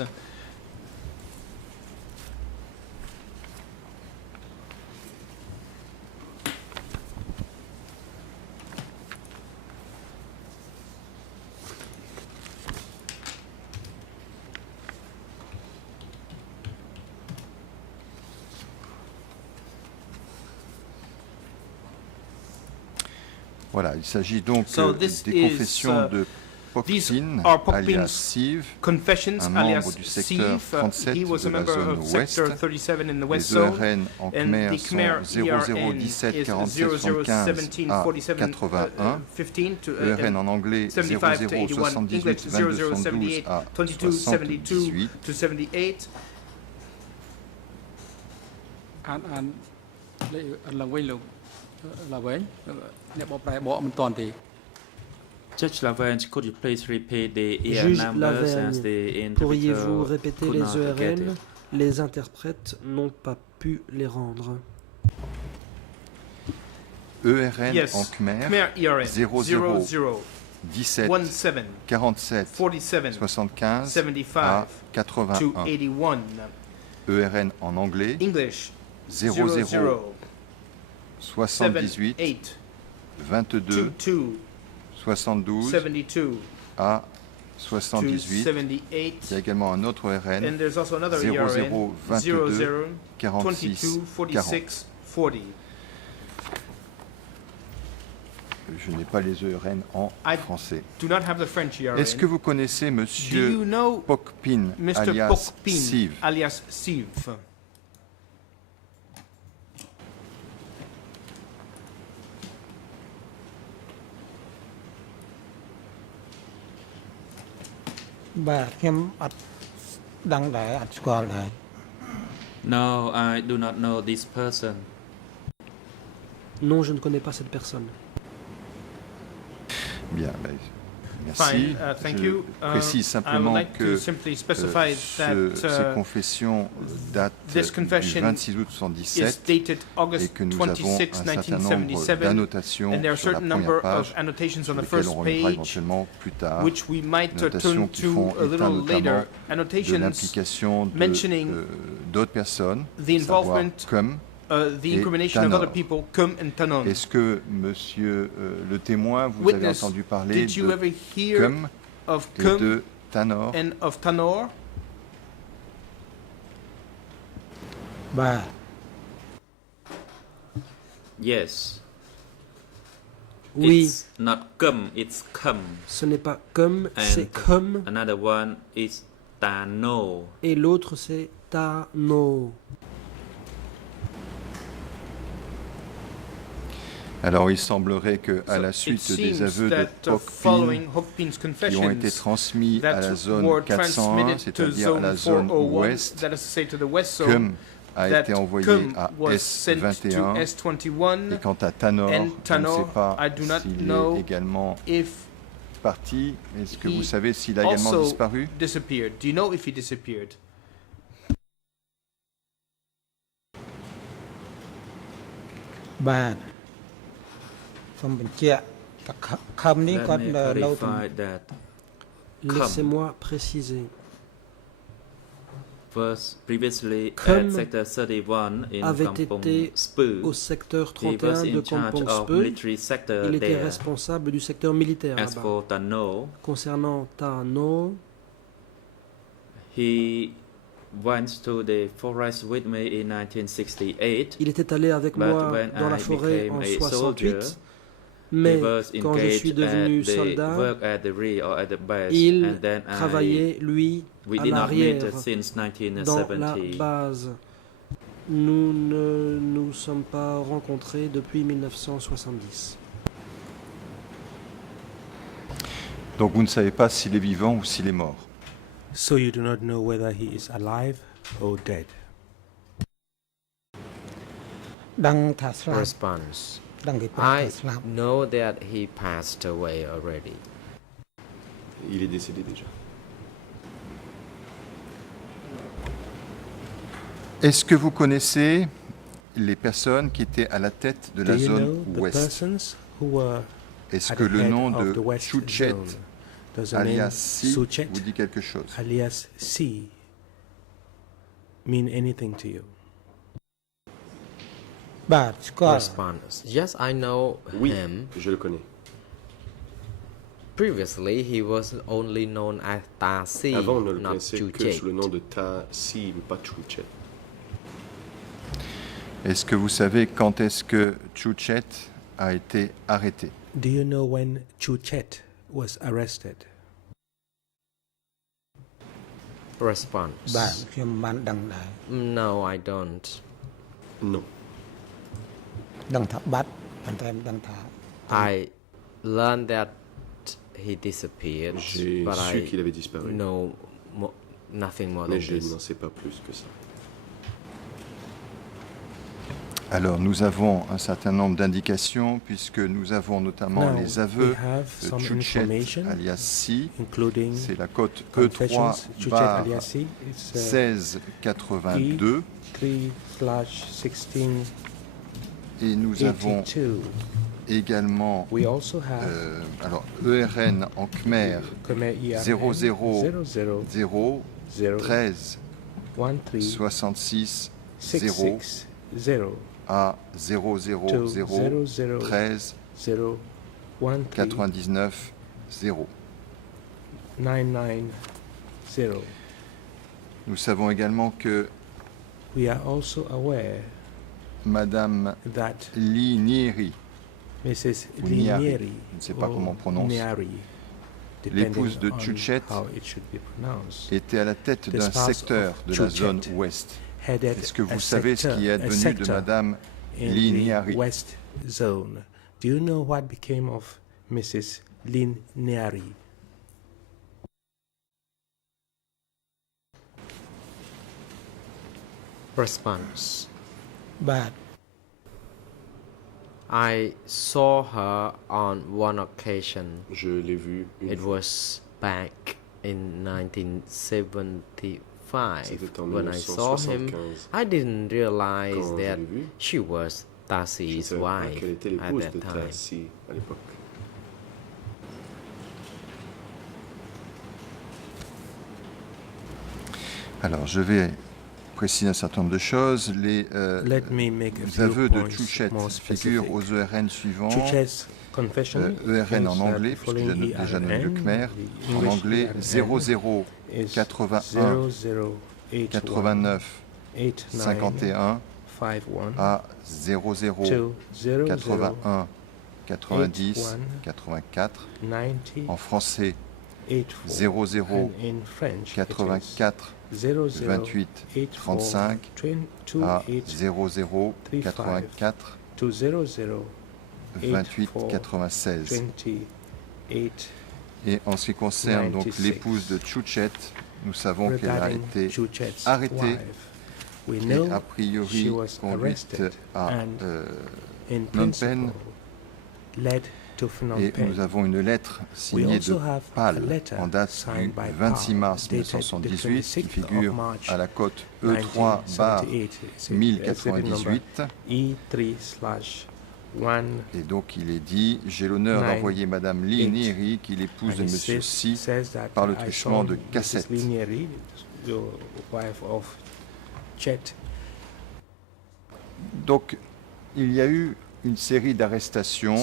Voilà, il s'agit donc So this des is, confessions de these Pokpin, are Pokpin's alias Siv, Confessions, un alias membre du secteur Steve. 37 He was de a la member zone of Sector ouest. 37 in the Les West Zone. ERN en And Khmer the Khmer sont ERN 0017 is 47 75 à 81. 15 to ERN en anglais 75 to 81. 0078 English 22 72 0078 à 22 72 78. to 78. អានឡើងវិញលោកឡើងវិញអ្នកបកប្រែបកមិនតាន់ទេ Judge Laverne, could you please repeat the ER Juge numbers as Laverne, the pourriez-vous interpreter répéter could les not get ERN? it? Les interprètes n'ont pas pu les rendre. ERN Yes. en Khmer Khmer ERN 00 17 17 47 47 75 75 à to 81. 81. ERN en anglais English 00 00 78 78 22 22 72 72 à to 78. 78. Il y a également un autre ERN And there's also another 00 ERN 22 46 40. 46 40. Je n'ai pas les ERN en I français. Do not have the French ERN. Est-ce que vous connaissez Do Monsieur you know Pokpin, Mr. alias Pokpin, Siv? alias Siv? Bah, ខ្ញុំអត់ដឹងដែរអត់ស្គាល់ដែរ No, I do not know this person. Non, je ne connais pas cette personne. Bien, ben, merci. Fine, thank Je you. précise I would simplement like que to simply specify that ces confessions datent this du confession 26 août is 1977 dated et August que nous avons 26, un certain nombre 1977, d'annotations and there are a sur la certain number première of page annotations on sur the lesquelles first on reviendra page, éventuellement plus tard. which we might Notations turn qui to font a état little later. notamment de Annotations l'implication mentioning d'autres personnes, the savoir involvement, comme. the et incrimination of Tanor. other people, Kum and Tanon. Est-ce que, monsieur le témoin, vous avez Witness, entendu parler did you de ever hear Kum of et Kum de Tanor. and of Tanor? បាទ Yes. Oui, It's not kum, it's kum. ce n'est pas comme, And c'est comme, Another one is tano. et l'autre c'est Tano. Alors il semblerait que à So la it suite des seems aveux de that Tokpin following Hokpin's qui ont été confessions transmis à la that zone were 401, transmitted to c'est-à-dire à la zone zone 401, ouest, that is to say to the west zone, Kum a that été envoyé Kum à was sent to S21. Et S21, quant à Tanor, and je ne Tanor, sais pas I do not s'il know est également if parti. Est-ce que he vous savez s'il a également also disparu? disappeared. Do you know if he disappeared? បាទសូមបញ្ជាក់ថាខំនេះគាត់ Let me នៅ clarify that Laissez-moi préciser. first previously Kum at sector 31 in avait Kampong été Speu. Au secteur He was 31 de in charge Kampong of Speu, military sector il était there. responsable du secteur militaire As là-bas. for Tano, Concernant Tano, he went to the forest with me in 1968. il était allé avec But moi when dans la I forêt became en a soldier, 68, he mais was quand je suis engaged devenu at the soldat, work at the rear or at the base, il and then travaillait, lui, we à did not meet l'arrière, since dans la 1970. base. Nous ne nous sommes pas rencontrés depuis 1970. Donc vous ne savez pas s'il est vivant ou s'il est mort. So you do not know whether he is alive or dead. ដឹងថាស្លាប់ Response. ដឹងគេប្រាប់ I ថាស្លាប់ know that he passed away already. Il est décédé déjà. Est-ce que vous connaissez les personnes qui étaient à la tête de Do la you zone know the ouest? persons who were Est-ce at que the le head nom of de the West Chuchet, Zone? Does the name alias Si, Suchet, vous dit quelque chose? alias C, mean anything to you? បាទស្គាល់ Response. Yes, I know Oui, him. je le connais. Previously, he was only known as Tasi, Avant, on ne le not connaissait que Chuchet. sous le nom de Ta-Si, mais pas Chuchet. Est-ce que vous savez quand est-ce que Chuchet a été arrêté? Do you know when Chuchet was arrested? Response. បាទខ្ញុំបានដឹងដែរ No, I don't. Non. ដឹងថាបាត់ប៉ុន្តែមិនដឹងថា I learned that he disappeared, J'ai but su I qu'il avait disparu. know nothing more Mais than je this. n'en sais pas plus que ça. Alors nous avons un certain nombre d'indications puisque nous avons notamment Now, les we aveux have de some Chuchet information, alias Si. including C'est la cote confessions. E3 Chuchet bar alias C, it's 1682 3/1682. et nous avons également We also have alors ERN en Khmer Khmer IRN 000 13 13 66 0 660 à 000 13 0 99 0. 990. Nous savons également que We are also aware Madame that Li Nieri, Mrs. Ou Niari, Linieri, je ne sais pas comment on prononce, l'épouse de Chuchet, était à la tête The d'un spouse secteur of de la Chuchet zone ouest. headed Est-ce que a vous savez ce qui est a advenu de sector Madame in Li the Niari? West Zone. Do you know what became of Mrs. Lin Niari? Response. បាទ I saw her on one occasion. Je l'ai vu une It fois. was back in 1975. C'était en When I saw him, 1975. I didn't realize Quand je that l'ai vu, she was je ne Tasi's savais pas wife qu'elle était at l'épouse that de time. Ta-Si à l'époque. Alors, je vais préciser un certain nombre de choses. Les Let me make a few aveux de points Chuchet more figurent specific. aux ERN suivants. Chuchet's ERN en anglais, puisqu'il a déjà nommé le Khmer. En anglais, 00 81 89 51 à 00 81 90 84. En français, 00 84 28 35 à 00 84 28 96. Et en ce qui concerne donc l'épouse de Chuchet, nous savons qu'elle a été arrêtée et a priori conduite à Phnom Penh. Et nous avons une lettre signée de Pal en date du 26 mars 1978 qui figure à la cote E3/1098. Et donc il est dit « J'ai l'honneur d'envoyer Madame Lee Nyeri, qui est l'épouse de Monsieur Si, par le truchement de cassette. » Donc il y a eu une série d'arrestations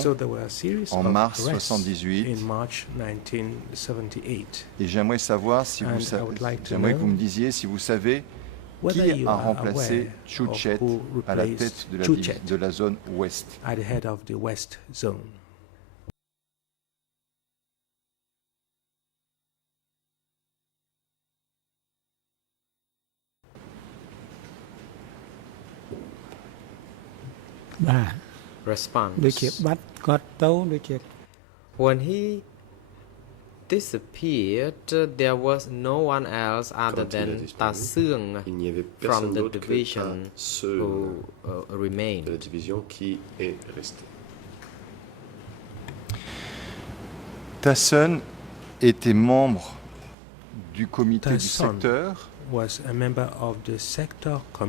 en mars 1978. Et j'aimerais savoir si j'aimerais que vous me disiez si vous savez qui a remplacé Chuchet à la tête de la zone ouest. Response. When he disappeared, there was no one else other than Ta Seung from the division who remained. De la division qui est restée. Ta Seung était membre du comité du secteur,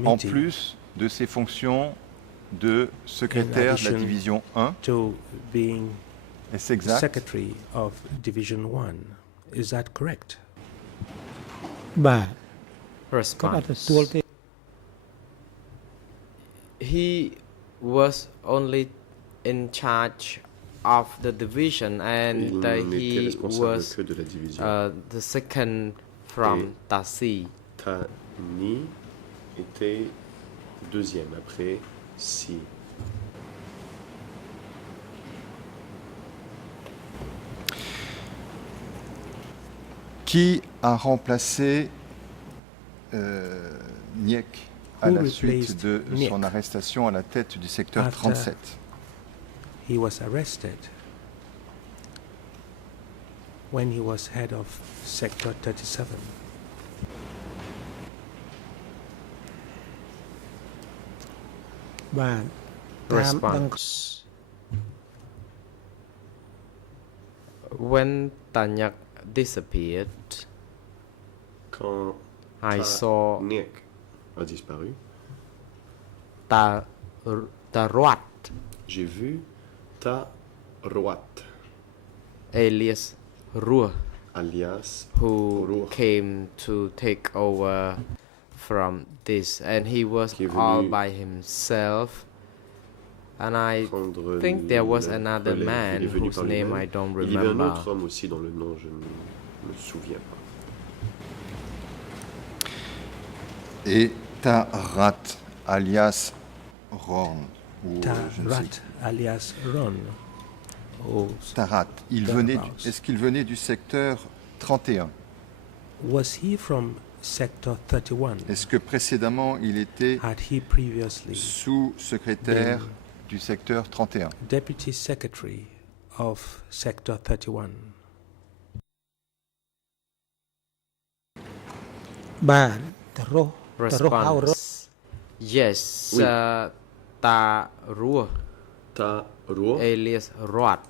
en plus de ses fonctions de secrétaire de la division 1. Est-ce exact? Secretary of Division 1. Is that correct? Response. He was only in charge of the division, and he was the second from Ta Si. Ta Ni était deuxième après Si. Qui a remplacé Nyek à la suite de son arrestation à la tête du secteur 37? He was arrested when he was head of Sector 37. Response. When Ta Nyak disappeared, quand I saw Nyek a disparu, Ta Ruat, j'ai vu Ta Ruat, alias Ruh, who Ruh, came to take over from this, and he was all by himself. And I think there was another man whose name I don't remember. Il y avait un autre homme aussi dont le nom je ne me souviens pas. Et Tarat alias Ron. Tarat alias Ron. Tarat, est-ce qu'il venait du secteur 31? Was he from Sector 31? Est-ce que précédemment il était sous-secrétaire du secteur 31? Deputy Secretary of Sector 31. Response. Yes, Ta Ruh, alias Ruat,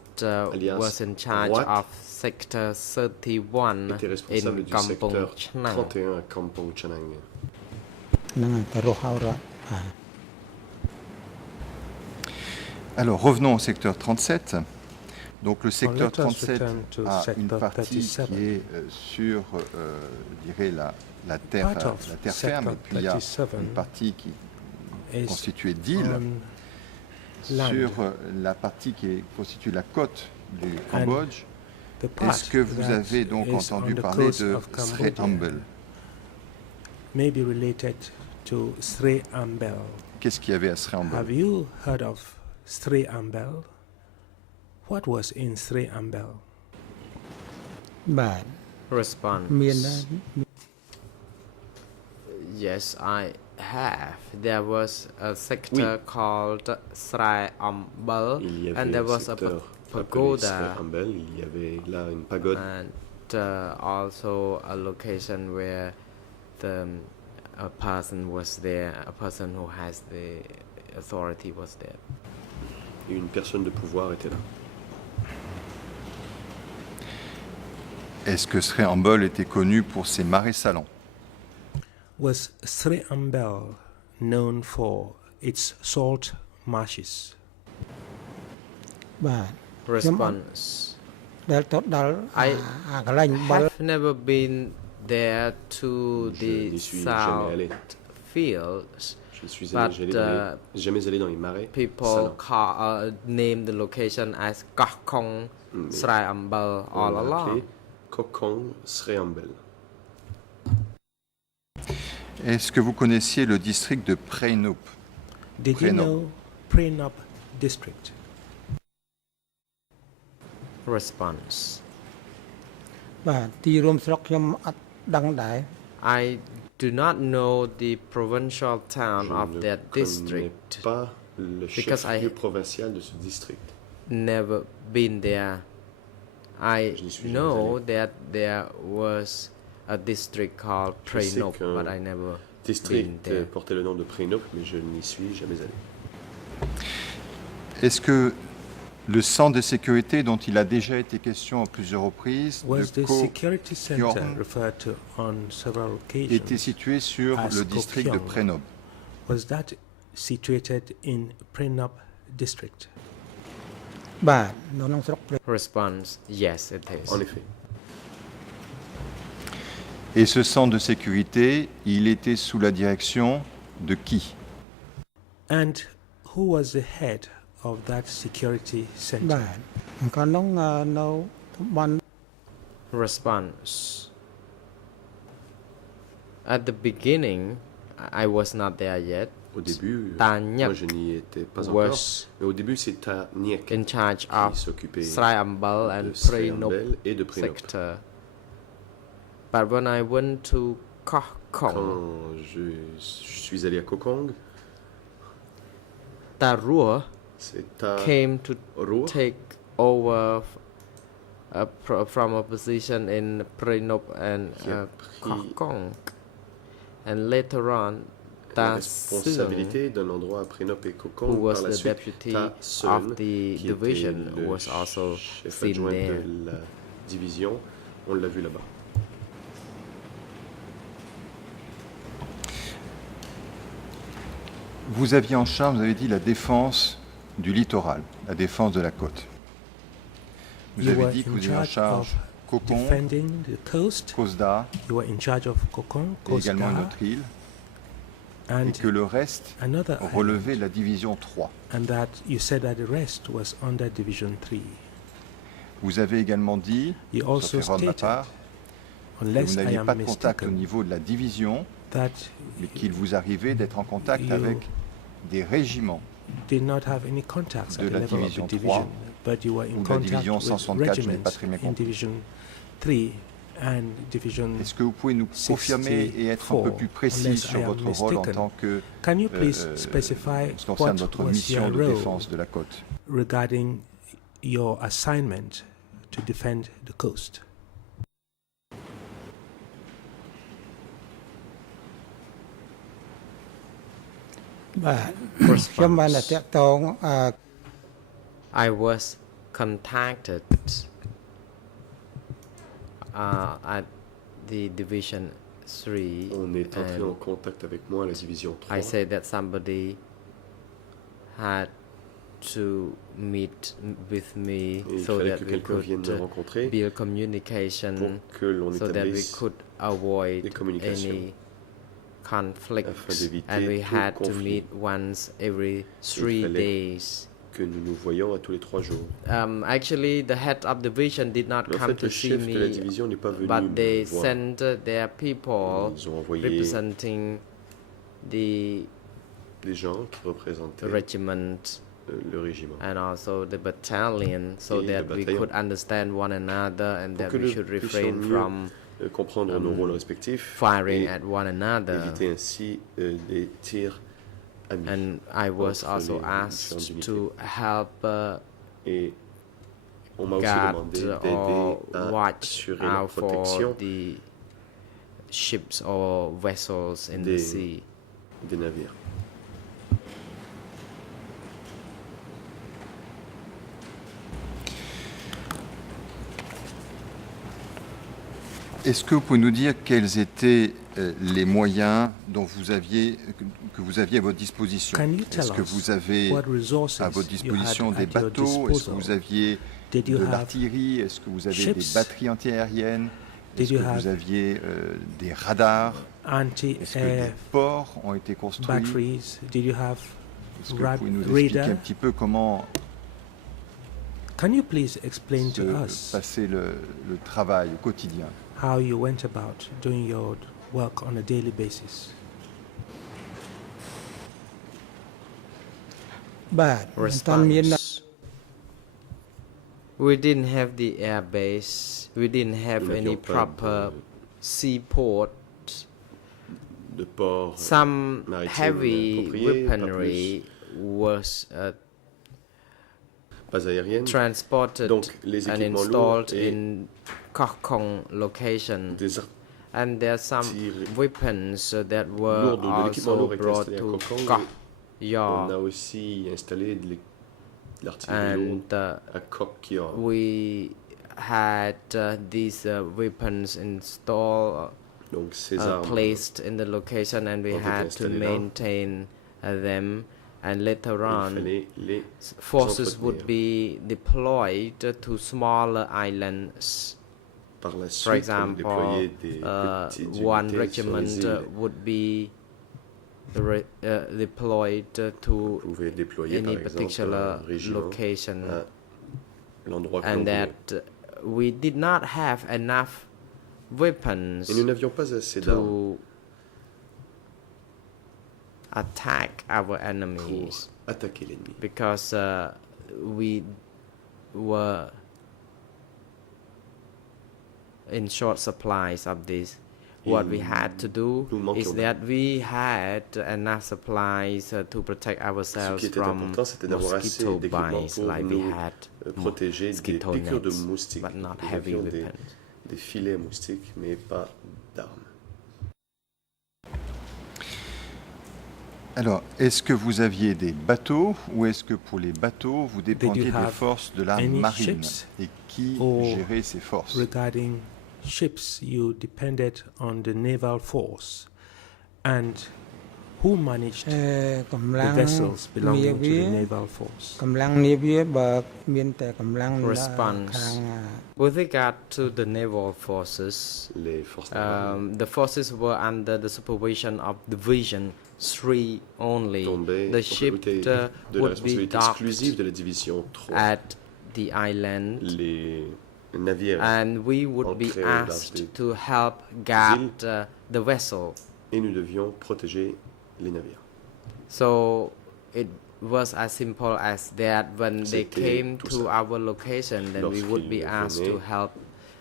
was in charge of Sector 31 in Kampong Chhnang. 31 à Kampong Chhnang. Alors revenons au secteur 37. Donc le secteur 37 a une partie qui est sur, je dirais, la terre ferme, et puis il y a une partie qui est constituée d'îles. land. Sur la partie qui constitue la côte du And Cambodge, the part est-ce que vous that avez donc is entendu on the parler coast de of Sré Cambodia Ambel? may be related to Sré Ambel. Qu'est-ce qu'il y avait à Sré Have Ambel? you heard of Sré Ambel? What was in Sré Ambel? បាទ Response. មានណា Yes, I have. There was a sector called Srai Ambal, Il y avait and there un was a secteur appelé Sré pagoda, Ambel. Il y avait là une pagode and also a location where a person was there, a person who has the authority was there. et une personne de pouvoir était là. Est-ce que Sré Ambel était connu pour ses marais salants? Was Sré Ambel known for its salt marshes? បាទ Response. ដែលទៅដល់ I កន្លែងបាល់ have never been there to Je the n'y suis jamais allé. south fields. Je ne suis But, jamais allé dans les marais People salants. name the location as Kah Kong Srai Ambal all On l'a along. appelé Kokong Sré Ambel. Est-ce que vous connaissiez le district de Prey Nop? Did you Prenop. know Prenop district? Response. បាទទីរួមស្រុកខ្ញុំអត់ដឹងដែរ I do not know the provincial town Je of ne that connais district. pas le Because chef-lieu provincial de ce district. Never been there. I Je n'y suis jamais know allé. that there was a district called Je sais Prenop, qu'un but I never been District there. portait le nom de Prénop, mais je n'y suis jamais allé. Est-ce que le centre de sécurité dont il a déjà été question à plusieurs reprises, Was de the security center Kyorn, referred to on several était occasions? situé sur as le district de Kokyong? Prenob? Was that situated in Prenop district? បាទនៅក្នុងស្រុកព្រៃ Response. Yes, it is. En effet. Et ce centre de sécurité, il était sous la direction de qui? And who was the head of that security បា center? ទកាលនោះនៅតំបន់ Response. At the beginning, I was not there yet. Au début, Tanyak moi je n'y étais pas encore. was Mais au début, c'est Tanyek in charge qui of s'occupait Srai Ambal and de Sré Prenop Ambel et de Prénop. sector. But when I went to Kah Kong, Quand je suis allé à Kokong, Tarua c'est Ta came to Rour take over from a position in Prenop and qui a Kah pris Kong. And later on, la Ta Seung, responsabilité d'un endroit à Prénop et who Kokong. was Par la the suite, deputy Ta Seung, of the qui division, était le was also chef seen adjoint there. de la division, on l'a vu là-bas. Vous aviez en charge, vous avez dit, la défense du littoral, la défense de la côte. Vous You avez were dit que vous in aviez en charge charge of Kokong, defending the coast. Kosda You were in charge of Kokong, et également une Koska, autre île, et and que le reste another relevait island, de la division 3. and that you said that the rest was under Division 3. Vous avez également dit, You sauf also erreur de ma stated, part, que vous unless I n'aviez am pas de contact au mistaken, niveau de la division, that mais qu'il vous arrivait d'être en contact You avec des régiments did not have any contacts de at the la level of division the division, 3 but you were in ou de la contact division with 164, je n'ai pas regiments très bien in compris. Division 3 and Division. Est-ce que vous pouvez nous confirmer et être un peu plus précis unless sur I am votre rôle en mistaken, tant que Can you please en specify ce qui concerne what votre was mission your de role défense de la côte? regarding your assignment to defend the coast?បាទខ្ញុំបានតែតាក់ទង I was contacted at the Division 3, On est entré en and contact avec moi à la division 3. I said that somebody had to meet with me Et il so fallait that que we quelqu'un vienne me could rencontrer build communication, pour que l'on so that we établisse could avoid des communications any conflicts, afin d'éviter and we tout had to conflit. meet once every 3 fallait days que nous nous voyons à tous les 3 jours. Actually, the head of the division did not En come fait, to le see chef de la me, division n'est pas venu but they me voir. sent their people Ils ont envoyé representing the des gens qui représentaient regiment le régiment. and also the battalion, so Et that le we bataillon. could understand one another and Pour that que we nous should puissions refrain mieux from comprendre nos rôles respectifs firing et at one another. éviter ainsi des tirs amis. And I was entre also les asked différentes to help Et on m'a aussi guard demandé d'aider or à watch assurer la out for protection the ships or vessels in the des, sea. des navires. Est-ce que vous pouvez nous dire quels étaient les moyens dont que vous aviez à votre disposition? Est-ce que vous avez à votre disposition des bateaux? Est-ce que vous aviez de l'artillerie? Est-ce que vous avez des batteries antiaériennes? Est-ce que vous aviez des radars? Est-ce que des ports ont été construits? Est-ce que vous pouvez nous expliquer un petit peu comment se passait le travail au quotidien? How you went about doing your work on a daily basis? បាទមិនតាន់មាន Response. We didn't have the air base. We didn't have Nous any n'avions pas proper seaport. De port Some maritime heavy approprié, weaponry was pas aérienne. transported Donc, les and équipements installed lourds et in Kokkong location. des And there are some weapons that were lourds, de l'équipement also lourd était brought installé à to Kokong. Koh On a Yor. aussi installé de l'artillerie lourde And à Koh Yor. we had these weapons installed, Donc ces armes placed in the location, and we ont été had to installées là. maintain them. And later il on, fallait les forces would entretenir. be deployed to smaller islands. Par la For suite, on example, déployait des petites one unités sur les regiment îles. would be deployed On to pouvait déployer any par exemple particular un régiment location, à l'endroit que l'on and voulait. that we did not have enough weapons Et nous n'avions pas assez d'armes to attack our pour enemies attaquer l'ennemi. because we were in short supplies of this. What we had to do is that we had enough supplies to protect Ce ourselves qui était from important, c'était d'avoir assez mosquito d'équipements bites, pour like we nous had protéger des mosquito piqûres de nets, moustiques. but not Nous heavy avions weapons. des filets moustiques, mais pas d'armes. Alors, est-ce que vous aviez des bateaux ou est-ce que pour les bateaux, vous dépendiez des forces de la marine? Et qui gérait ces forces? Regarding ships, you depended on the naval force. And who managed the កម្លាំង vessels នា belonging to វា the naval force? កម្លាំងនាវាបើមានតែកម្លាំង Response. ខាង With regard to the naval forces, Les forces navales the forces were under the supervision of Division 3 only. tombaient The aux ship autorités de la would be responsabilité exclusive docked de la division 3. at the island, Les navires and we would be entraient au large asked des to help guard the vessel. et nous devions protéger les navires. So it was as simple as that. When they C'était came tout to ça. our location, then we would be Lorsqu'ils asked to venaient help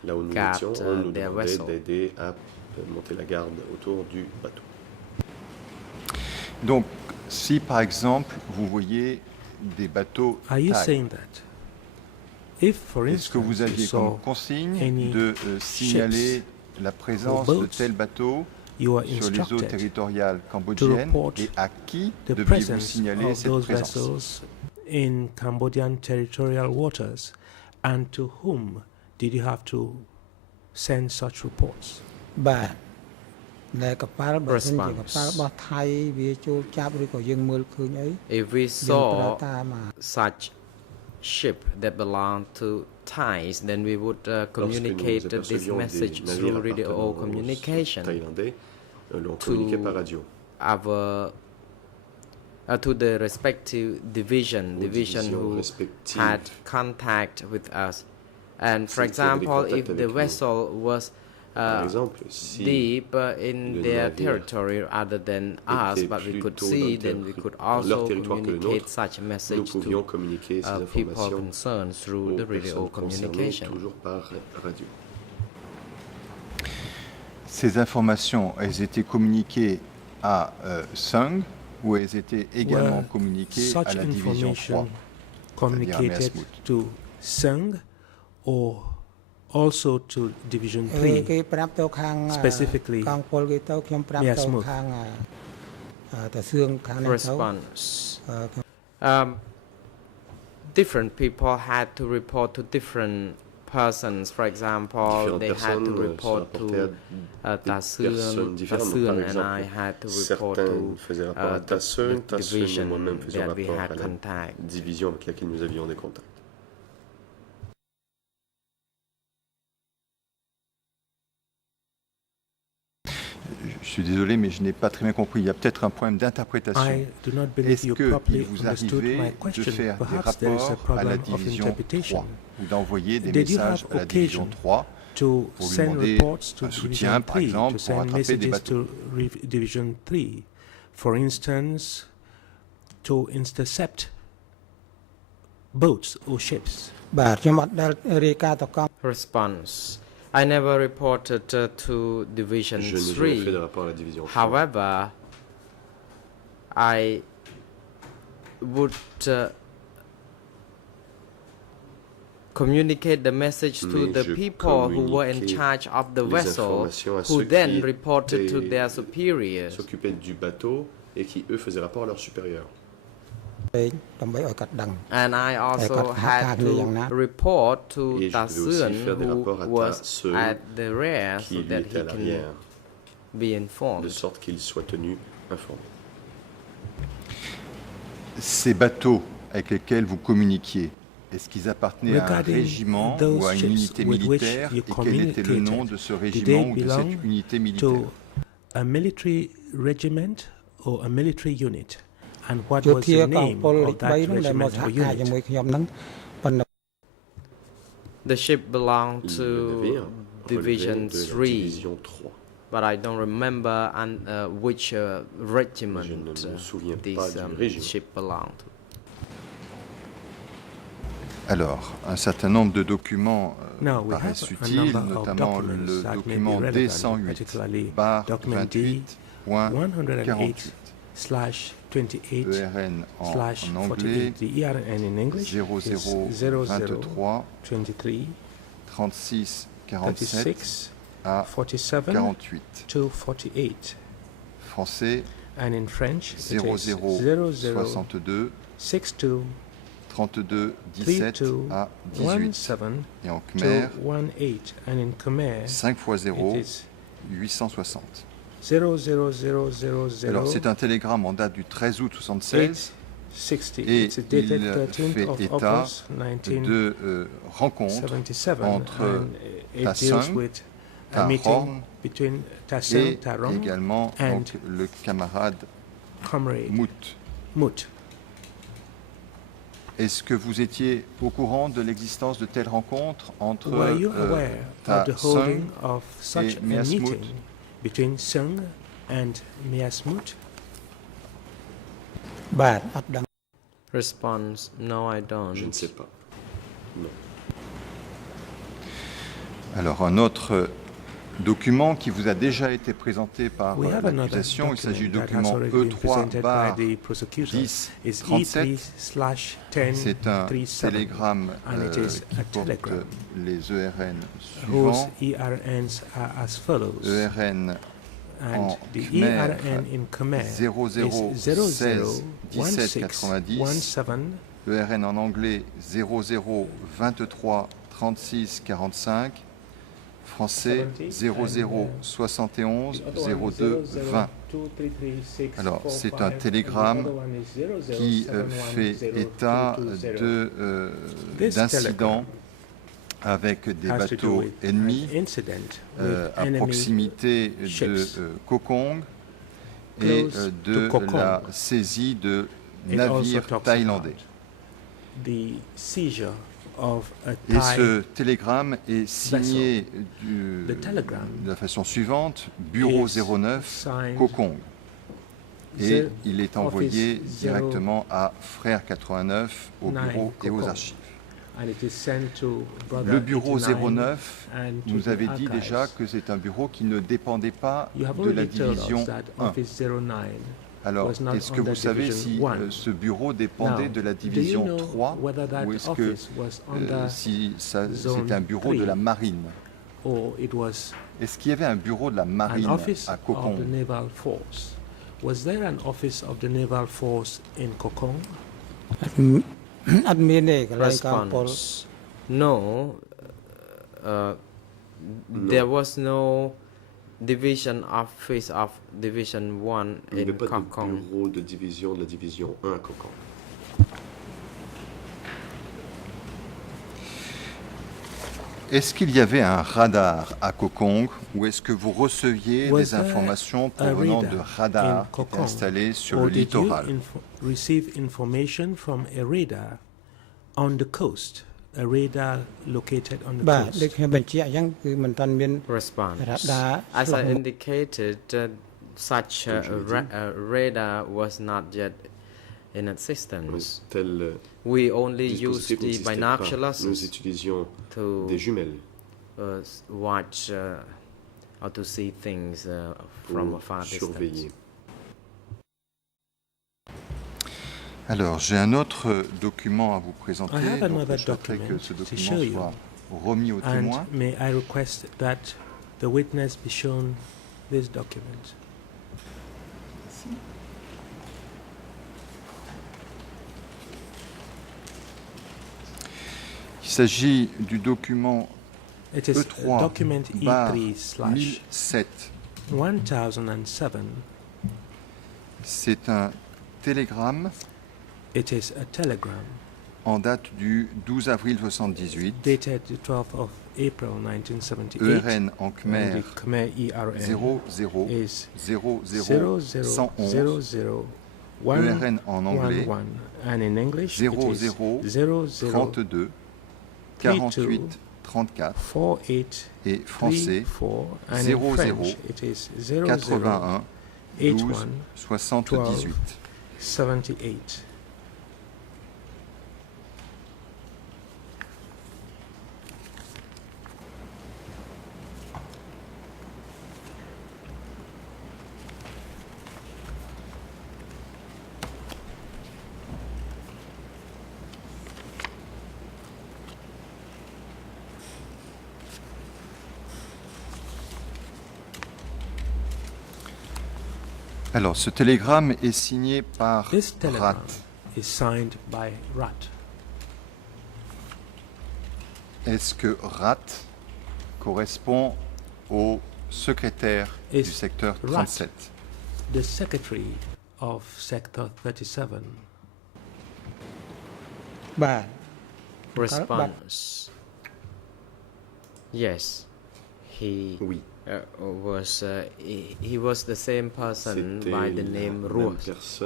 Là où nous guard étions, on nous their demandait vessel. d'aider à monter la garde autour du bateau. Donc, si par exemple, vous voyez des bateaux Are you taille, saying that if, for est-ce que vous instance, you aviez saw comme consigne any de signaler la présence de boats, tels bateaux you are sur les eaux instructed territoriales cambodgiennes report et à qui the deviez-vous presence signaler of cette those présence? vessels in Cambodian territorial waters, and to whom did you have to send such reports? បាទដែលកប៉ាល់បើសិនជាក Response. ប៉ាល់របស់ថៃវាចូលចាប់ឬក៏យើងមើលឃើញអី If we យើងប្រើ saw តាម such ship that belonged to Thais, then we would communicate Lorsque nous this apercevions message des navires through radio appartenant aux communication Thaïlandais, l'on to communiquait par radio. our to the respective division who had contact with us. And for example, if the vessel was deep in their territory other than us, but we could see, then we could also communicate such a message to people concerned through the radio communication. Ces informations, elles étaient communiquées à Sung ou elles étaient également communiquées à la division 3, communicated to Sung or also to Division 3, specifically Miasmut. Response. Different people had to report to different persons. For example, they had to report to Tasun, and I had to report to the division that we had contact. Division avec laquelle nous avions des contacts. Je suis désolé, mais je n'ai pas très bien compris. Il y a peut-être un problème d'interprétation. Est-ce qu'il vous arrivait de faire des rapports à la division 3 ou d'envoyer des messages à la division 3 pour lui demander un soutien, par exemple, pour rattraper des bateaux? Division 3, for instance, to intercept boats or ships? Response. I never reported to Division 3. However, I would communicate the message to the people who were in charge of the vessel, who then reported to their superiors. S'occupaient du bateau et qui, eux, faisaient rapport à leurs supérieurs. And I also had to report to Tasun, who was at the rear, so that he can be informed. De sorte qu'il soit tenu informé. Ces bateaux avec lesquels vous communiquiez, est-ce qu'ils appartenaient à un régiment ou à une unité militaire, et quel était le nom de ce régiment ou de cette unité militaire? A military regiment or a military unit? And what was the name of that regiment or unit? The ship belonged to Division 3, but I don't remember which regiment this ship belonged to. Alors, un certain nombre de documents paraissent utiles, notamment le document D108/28.48. ERN en anglais, 0023 36 47 à 48. Français, 0062 32 17 à 18. Et en Khmer, 5 x 0 860. Alors c'est un télégramme en date du 13 août 1976 et il fait état de rencontres entre Tasung, Tarhorn et également donc, le camarade Mout. Est-ce que vous étiez au courant de l'existence de telles rencontres entre Tasung et Miasmut? Between Sung and Miasmut? Response: No, I don't. Je ne sais pas. Non. Alors un autre document qui vous a déjà été présenté par l'accusation, il s'agit du document E3/1037. C'est un télégramme qui porte les ERN suivants. ERN en Khmer 0016 17 90. ERN en anglais 0023 36 45. Français 0071 02 20. Alors, c'est un télégramme qui fait état d'incidents avec des bateaux ennemis à proximité de Kokong et de la saisie de navire thaïlandais. The seizure of a Et ce télégramme est signé de la façon suivante, Bureau 09, Kokong. Et il est envoyé directement à Frère 89, au bureau et aux archives. Le bureau 09 nous avait dit déjà que c'est un bureau qui ne dépendait pas de la division 1. Alors, est-ce que vous savez si ce bureau dépendait de la division 3 ou est-ce que si c'était un bureau de la marine? Est-ce qu'il y avait un bureau de la marine à Kokong? Was there an office of the naval force in Kokong? Response. No, there was no division office of Division 1 Il n'y avait in pas de Kokong. bureau de la division 1 à Kokong. Est-ce qu'il y avait un radar à Kokong ou est-ce que vous receviez des informations provenant de radars qui étaient installés sur le littoral? Receive information from a radar on the coast, a radar located on the coast? Response. As I indicated, such a radar was not yet in existence. We only used the binoculars to watch or to see things from a far distance. Alors, j'ai un autre document à vous présenter. Donc, je souhaiterais que ce document soit remis au témoin. May I request that the witness be shown this document? Il s'agit du document E3 1007. C'est un télégramme It is a telegram en date du 12 avril 78. dated the 12th of April 1978. ERN en Khmer And the Khmer ERN 00 is 00 111. ERN en anglais And in English 00 it is 32 48 34 48 et français 34, and 00 in French it is 00 81 12 81 78. 78. Alors, ce télégramme est signé par This telegram Rat. is signed by Rat. Est-ce que Rat correspond au secrétaire du secteur 37? The secretary of Sector 37. Response. Yes, he Oui. he was the same person by the name Ruh,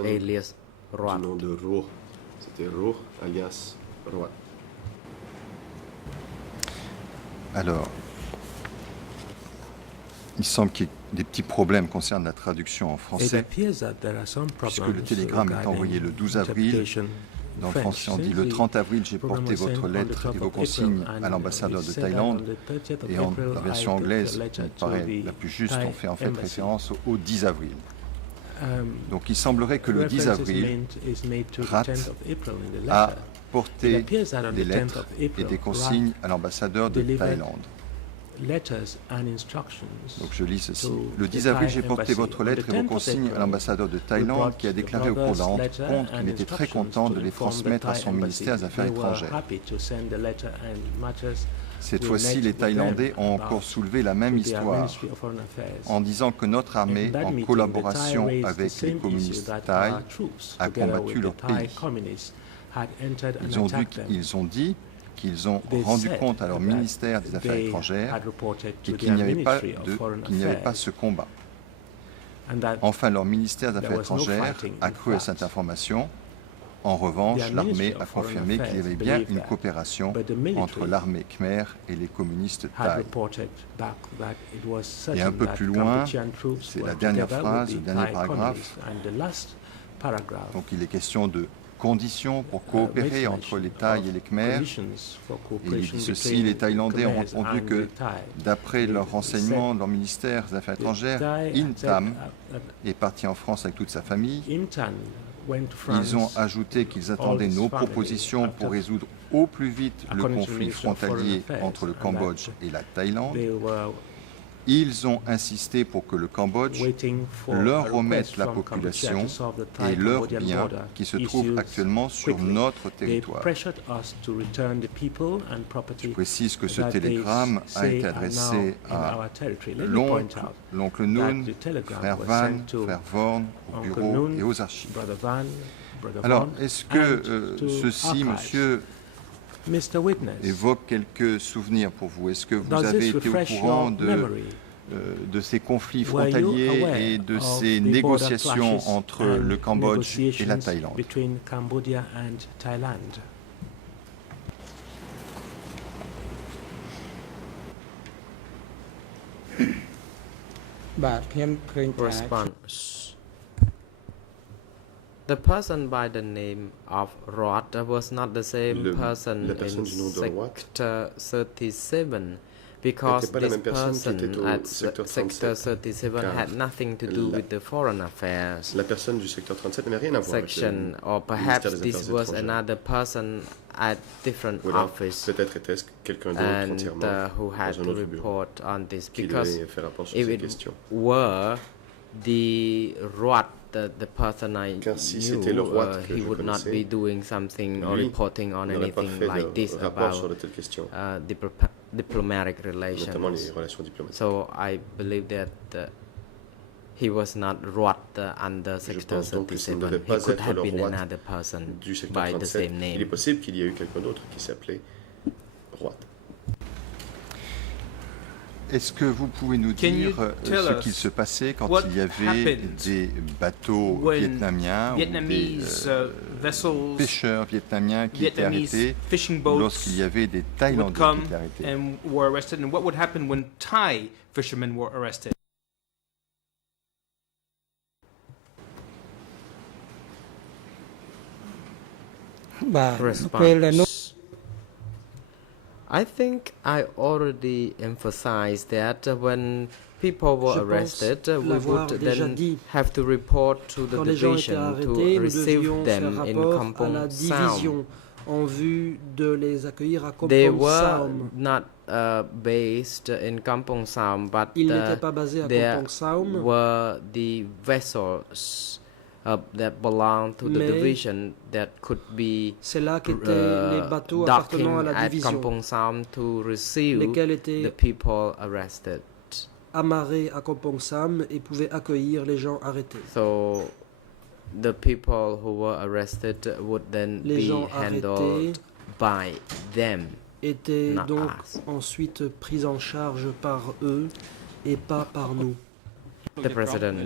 alias Du Ruat. nom de Ruh. C'était Ruh alias Ruat. Alors, il semble qu'il y ait des petits problèmes concernant la traduction en It français, appears that there are some puisque le problems télégramme est regarding envoyé le 12 avril. interpretation Dans le French. français, on dit Since le the 30 avril, j'ai program porté was sent votre on the lettre 12th et vos of consignes April, à and l'ambassadeur we de said that Thaïlande. on the 30th of Et en April, la version I took anglaise, the qui letter me to paraît the la plus juste, Thai on fait en fait embassy. référence au 10 avril. Donc il semblerait que le Reference 10 is avril made to the Rat 10th of April in the a letter. porté It appears that on des the 10th lettres of et April, des consignes à l'ambassadeur de delivered Thaïlande. letters and instructions. Donc je lis ceci. to Le the 10 avril, Thai j'ai porté embassy. votre On the lettre et vos 10th of consignes à April, l'ambassadeur de we Thaïlande brought qui a the déclaré au cours de la brother's rencontre letter qu'il and était très instructions content de to les inform the transmettre à Thai son embassy. ministère des Affaires They were étrangères. happy to send the letter and matters Cette we fois-ci, met les with Thaïlandais them ont about encore soulevé la même to their histoire Ministry of Foreign Affairs. en disant que notre armée, In that en meeting, collaboration the Thai raised avec the les same communistes issue that thaïs, our troops, a together combattu with leur the Thai pays. communists, had entered and Ils ont attacked them. dit qu'ils ont They rendu said compte à leur that ministère des Affaires they étrangères had reported et to qu'il their n'y avait pas Ministry of Foreign Affairs, ce combat. and that Enfin, leur ministère des there Affaires was no étrangères fighting, a in cru à fact. cette information En revanche, l'armée a confirmé qu'il y avait bien une coopération entre l'armée khmer et les communistes thaïs. Et un peu plus loin, c'est la dernière phrase, le dernier paragraphe. Donc il est question de conditions pour coopérer entre les Thaïs et les Khmers. Et il dit ceci, les Thaïlandais ont répondu que, d'après leurs renseignements de leur ministère des Affaires étrangères, In Tam est parti en France avec toute sa famille. Ils ont ajouté qu'ils attendaient nos propositions pour résoudre au plus vite le conflit frontalier entre le Cambodge et la Thaïlande. Ils ont insisté pour que le Cambodge leur remette la population et leurs biens qui se trouvent actuellement sur notre territoire. Je précise que ce télégramme a été adressé à l'oncle Noon, frère Van, frère Vorn, au bureau et aux archives. Alors, est-ce que ceci, monsieur, évoque quelques souvenirs pour vous? Est-ce que vous avez été au courant de ces conflits frontaliers et de ces négociations entre le Cambodge et la Thaïlande? Response. The person by the name of Rod was not the same person in Sector 37 because this person at Sector 37 had nothing to do with the foreign affairs La personne du secteur 37 n'avait rien à voir avec section, or perhaps this was another person at different office peut-être était-ce quelqu'un d'autre entièrement who had dans un to autre bureau report on this, qui because devait faire rapport sur if ces it questions. were the Rod, the person I Car si c'était le knew, roi que he je would not connaissais, be doing something or lui reporting on n'aurait pas anything fait like de this rapport sur de about telles questions, diplomatic notamment relations. les relations diplomatiques. So I believe that he was not Rod under Sector pense donc que ce ne devait 37. pas He could être have le been roi another person du secteur by the 37. same Il est name. possible qu'il y ait eu quelqu'un d'autre qui s'appelait Roi. Est-ce que vous pouvez nous Can you dire tell ce us qu'il se passait quand what il y avait happened des bateaux when vietnamiens ou des Vietnamese vessels, pêcheurs vietnamiens qui étaient Vietnamese arrêtés fishing boats lorsqu'il y avait des would Thaïlandais qui come étaient arrêtés? and were arrested, and what would happen when Thai fishermen were arrested? Response. I think I already emphasized that when people were arrested, we would then have to report to the Quand les gens étaient division arrêtés, to nous receive devions them faire in rapport à la Kampong Sound. division en vue de les accueillir à They Kampong were Saum. not based in Kampong Sound, but Ils n'étaient pas basés à there Kampong Saum, were the vessels that belonged to the mais division that could be c'est là qu'étaient les bateaux appartenant à docking la at division, Kampong Sound to receive lesquels the étaient people arrested. amarrés à Kampong Sam et pouvaient accueillir les gens arrêtés. So the people who were arrested would then Les be gens handled by them. Étaient Not donc us. ensuite pris en charge par eux et pas par nous. The President,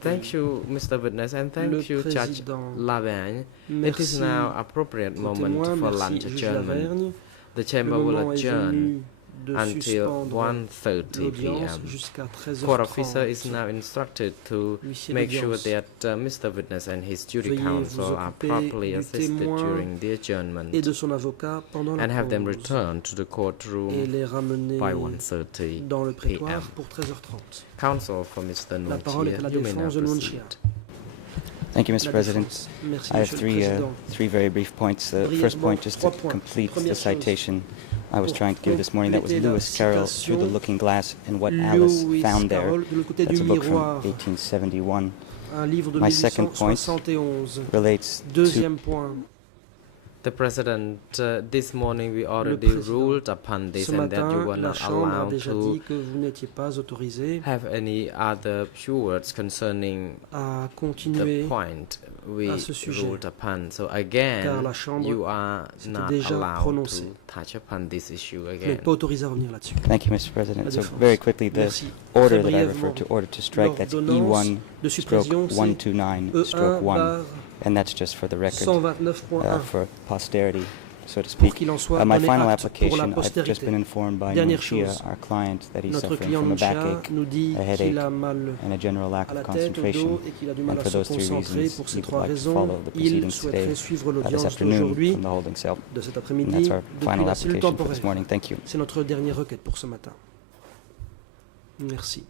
thank you, Mr. Witness, and Le thank you, Judge président, Lavergne. It merci is now appropriate au moment témoin, for merci lunch juge adjournment. Lavergne. The Le chamber will moment est adjourn venu de until suspendre 1:30 l'audience p.m. jusqu'à Court officer 13h30. is now instructed to L'huissier make sure d'audience. that Mr. Witness and his duty Veuillez counsel vous are occuper properly du assisted témoin during the adjournment et de son avocat pendant la and have them pause return to the et courtroom les ramener by 1:30 dans le prétoire p.m. pour 13h30. Counsel for Mr. La parole est à la Nunchia, you may now défense de proceed. Nunchia. Thank you, Mr. La President. défense. Merci, I have Monsieur le Président. three very brief points. The first Brièvement, point, just to 3 points. complete Première the chose, citation I was pour trying to give this morning, that was compléter la Lewis Carroll, Through the citation, Looking Glass, and What Alice Lewis Found There. Carroll, de le côté That's du a book from miroir, 1871. un livre de My second point 1871. relates to Deuxième point, The President, this morning we already président, ruled upon this ce and that you matin, were la not Chambre a allowed déjà to dit que vous n'étiez pas autorisé have any other few words concerning à the continuer point we à ce sujet, ruled upon. So car again, la Chambre you are s'était not déjà allowed prononcée. to touch upon this issue Vous n'êtes again. pas autorisé à revenir là-dessus. Thank you, Mr. President. La So défense. very quickly, the Merci. order Très that I brièvement, referred to, order to strike, that's l'ordonnance E1 de stroke suppression, c'est 129 stroke E1 1. barre And that's just for the record, 129.1. for posterity, so to Pour speak. qu'il en soit My donné final acte pour la application, I've just postérité. been informed by Dernière Nunchia, chose, our client, that he's notre suffering client from a Nunchia backache, nous dit a headache, qu'il a mal and a general lack à la of tête, au concentration. dos et qu'il a du mal And à for se those three concentrer. reasons, Pour ces he would trois like to raisons, follow the il proceedings souhaiterait today, suivre this l'audience afternoon d'aujourd'hui, from the holding cell. de cet And après-midi, that's our depuis final la cellule application for this temporaire. morning. Thank you. C'est notre dernière requête pour ce matin. Merci.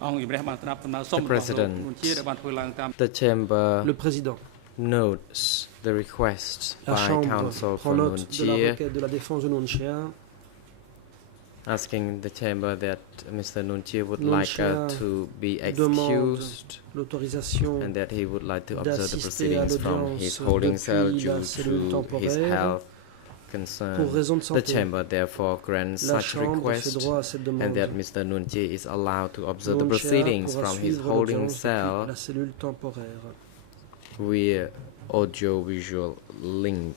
The President, the Chamber Le Président, notes the request la by Chambre counsel prend for note de la Nunchia, requête de la défense de Nunchia, asking the Chamber that Mr. Nunchia would like Nunchia to be demande excused l'autorisation and that he would like to observe the d'assister à proceedings from his l'audience holding cell depuis la due cellule to his temporaire health pour concerns. raison de The santé. Chamber therefore grants La such Chambre fait request droit à cette and that demande. Mr. Nunchia is allowed to observe the Nunchia proceedings pourra from his suivre holding l'audience depuis cell la cellule temporaire. via audio-visual link.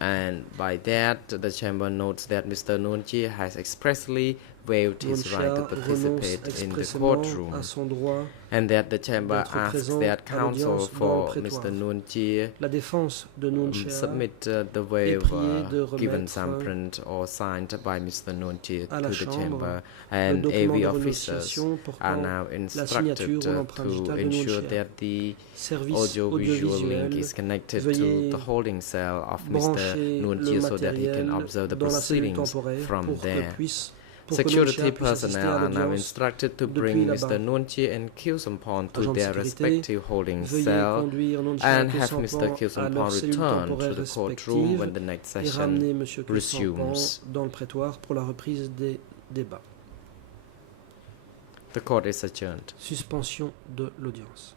And by that, the Chamber notes that Mr. Nunchia has expressly waived his right to Nunchia renonce participate in the expressément courtroom, à son droit. and that the Chamber d'être asks présent that à counsel l'audience for dans le Mr. prétoire. Nunchia La défense de Nunchia submit the est waiver priée de given remettre thumbprint or signed by Mr. Nunchia à la to the Chambre Chamber, le and document AV de officers renonciation are portant now la instructed signature ou l'empreinte to digitale de ensure Nunchia. that the Service audio-visual link audiovisuel, is connected to veuillez the holding cell of Mr. brancher le Nunchia so that he can matériel observe the dans la cellule proceedings temporaire from pour there. que Nunchia Security puisse assister personnel à are now l'audience instructed to depuis bring là-bas. Mr. Nunchia and Kyusampon to Agents de their sécurité, respective holding veuillez cell conduire Nunchia and et have Mr. Kyusampon à Kyusampon leur cellule return to temporaire the courtroom respective when the next et session ramener M. Kyusampon resumes. dans le prétoire pour la reprise des débats. The court is adjourned. Suspension de l'audience.